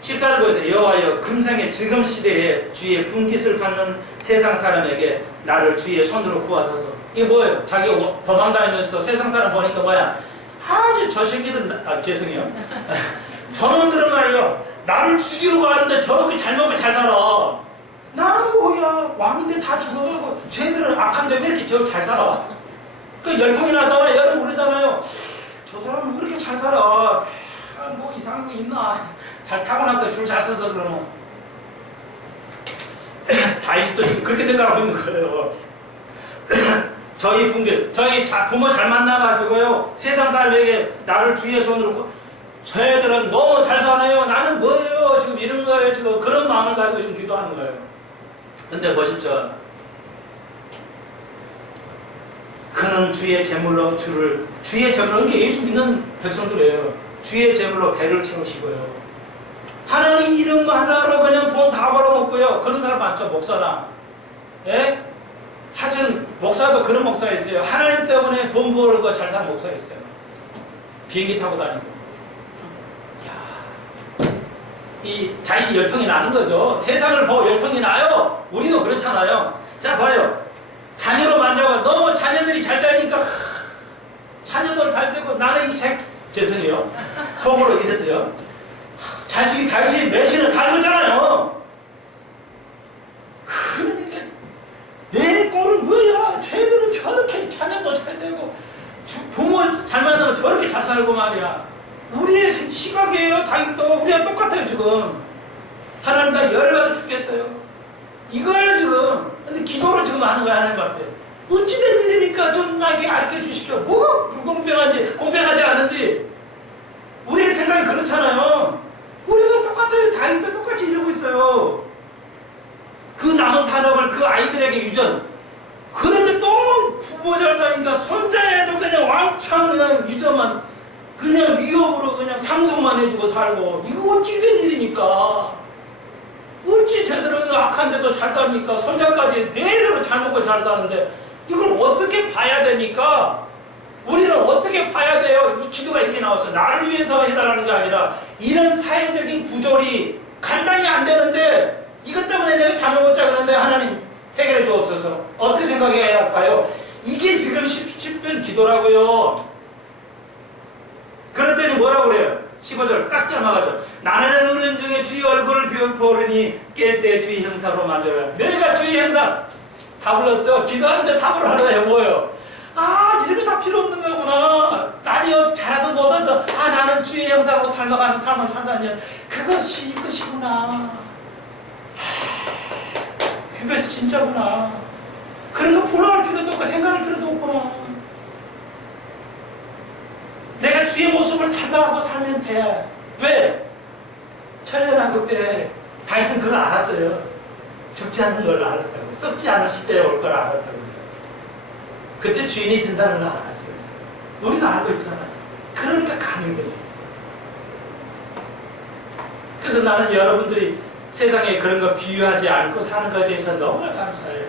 14절 보세요. 여호와여 금생의 지금 시대에 주의 분깃을 받는 세상 사람에게 나를 주의 손으로 구하소서. 이게 뭐예요? 자기가 도망다니면서도 세상 사람 보니까 뭐야? 아주 저 새끼들, 죄송해요. 저놈들은 말이요. 나를 죽이러 가는데 저렇게 잘 먹고 잘 살아. 나는 뭐야? 왕인데 다 죽어가고 쟤들은 악한데 왜 이렇게 저렇게 잘 살아? 그 열통이 나잖아. 여러분 그러잖아요. 저 사람은 왜 이렇게 잘 살아? 뭐 이상한 거 있나? 잘 타고나서 줄 잘 서서 그러면. 다윗도 지금 그렇게 생각하고 있는 거예요. 저희 부모 잘 만나가지고요, 세상 사람에게 나를 주의 손으로, 저희들은 너무 잘 사네요. 나는 뭐예요? 지금 이런 거예요. 지금 그런 마음을 가지고 지금 기도하는 거예요. 근데 보십시오. 그는 주의 제물로 주의 제물로, 이게 예수 믿는 백성들이에요. 주의 제물로 배를 채우시고요. 하나님 이름 하나로 그냥 돈 다 벌어먹고요. 그런 사람 많죠, 목사나. 예? 하여튼, 목사도 그런 목사가 있어요. 하나님 때문에 돈 벌고 잘 사는 목사가 있어요. 비행기 타고 다니고. 이야, 이 다시 열통이 나는 거죠. 세상을 보고 열통이 나요. 우리도 그렇잖아요. 자, 봐요. 자녀로 만져가 너무 자녀들이 잘 되니까, 자녀들 잘 되고, 나는 죄송해요. 속으로 이랬어요. 자식이 다시 매신을 달고잖아요. 그러니까 내 꼴은 뭐야? 쟤들은 저렇게 자녀도 잘 되고 부모 잘 만나면 저렇게 잘 살고 말이야. 우리의 시각이에요. 다윗도 우리가 똑같아요 지금. 하나님 다 열받아 죽겠어요. 이거예요 지금. 근데 기도로 지금 하는 거야 하나님 앞에. 어찌된 일입니까? 좀 나에게 가르쳐 주십시오. 뭐가 불공평한지 공평하지 않은지. 우리의 생각이 그렇잖아요. 우리도 똑같아요. 다윗도 똑같이 이러고 있어요. 그 남은 산업을 그 아이들에게 유전. 그런데 또 부모 잘 사니까 손자애도 그냥 왕창 그냥 유전만, 그냥 위협으로 그냥 상속만 해주고 살고. 이거 어찌 된 일입니까? 어찌 제대로 악한데도 잘 삽니까? 손자까지 대대로 잘 먹고 잘 사는데 이걸 어떻게 봐야 됩니까? 우리는 어떻게 봐야 돼요? 이 기도가 이렇게 나와서 나를 위해서 해달라는 게 아니라 이런 사회적인 구조리 간단히 안 되는데 이것 때문에 내가 잠을 못 자겠는데 하나님 해결해 주옵소서. 어떻게 생각해야 할까요? 이게 지금 10편 기도라고요. 그럴 때는 뭐라고 그래요? 15절 딱 잘막하죠. 나는 어른 중에 주의 얼굴을 보르니 깰 때 주의 형상으로 만들어요. 내가 주의 형상 다 불렀죠? 기도하는데 답을 하나요? 뭐예요? 아, 이런 거 다 필요 없는 거구나. 남이 잘하든 못하든, 아, 나는 주의 형상으로 닮아가는 삶을 산다면, 그것이 이것이구나. 그것이 진짜구나. 그런 거 부러워할 필요도 없고, 생각할 필요도 없구나. 내가 주의 모습을 닮아가고 살면 돼. 왜? 천년왕국 때 다윗은 그걸 알았어요. 죽지 않는 걸 알았다고. 썩지 않을 시대에 올 걸 알았다고. 그때 주인이 된다는 걸 알았어요. 우리도 알고 있잖아요. 그러니까 가는 거예요. 그래서 나는 여러분들이 세상에 그런 거 비유하지 않고 사는 것에 대해서 너무나 감사해요.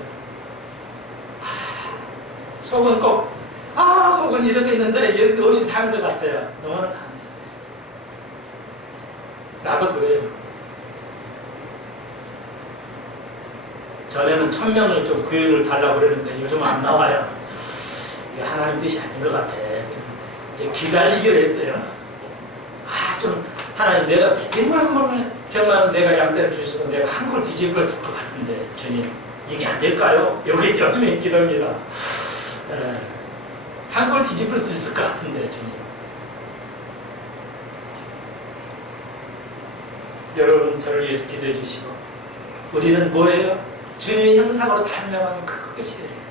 속은 꼭, 속은 이렇게 있는데 이렇게 없이 사는 것 같아요. 너무나 감사해요. 나도 그래요. 전에는 1000명을 좀 구역을 달라고 그랬는데 요즘은 안 나와요. 이게 하나님 뜻이 아닌 것 같아. 이제 기다리기로 했어요. 좀 하나님 내가 100만 내가 양대를 주셔서 내가 한 걸 뒤집었을 것 같은데 주님 이게 안 될까요? 여기 요즘에 기도입니다. 한 걸 뒤집을 수 있을 것 같은데 주님. 여러분 저를 위해서 기도해 주시고 우리는 뭐예요? 주님의 형상으로 닮아가면 그것이에요.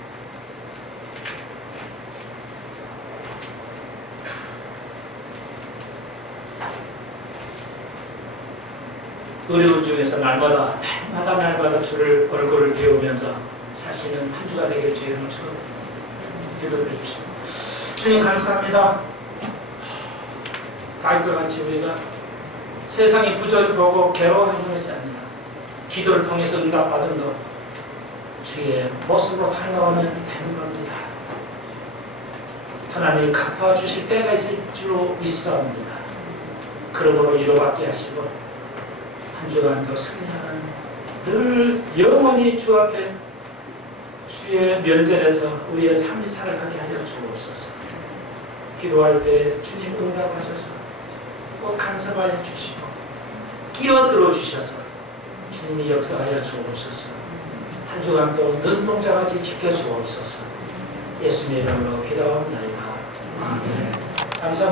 어려운 중에서 날마다 주를 얼굴을 비우면서 사시는 한 주가 되길 주의 이름으로 기도해 주시고 주님 감사합니다. 다윗과 같이 우리가 세상이 부조리 보고 괴로워하는 것이 아니라 기도를 통해서 응답받은 것 주의 모습으로 닮아가면 되는 겁니다. 하나님이 갚아주실 때가 있을 줄로 믿사옵니다. 그러므로 위로받게 하시고 한 주간도 승리하는 늘 영원히 주 앞에 주의 면전에서 우리의 삶이 살아가게 하여 주옵소서. 기도할 때 주님 응답하셔서 꼭 간섭하여 주시고 끼어들어 주셔서 주님이 역사하여 주옵소서. 한 주간도 눈동자같이 지켜주옵소서. 예수님의 이름으로 기도합니다. 아멘. 감사합니다.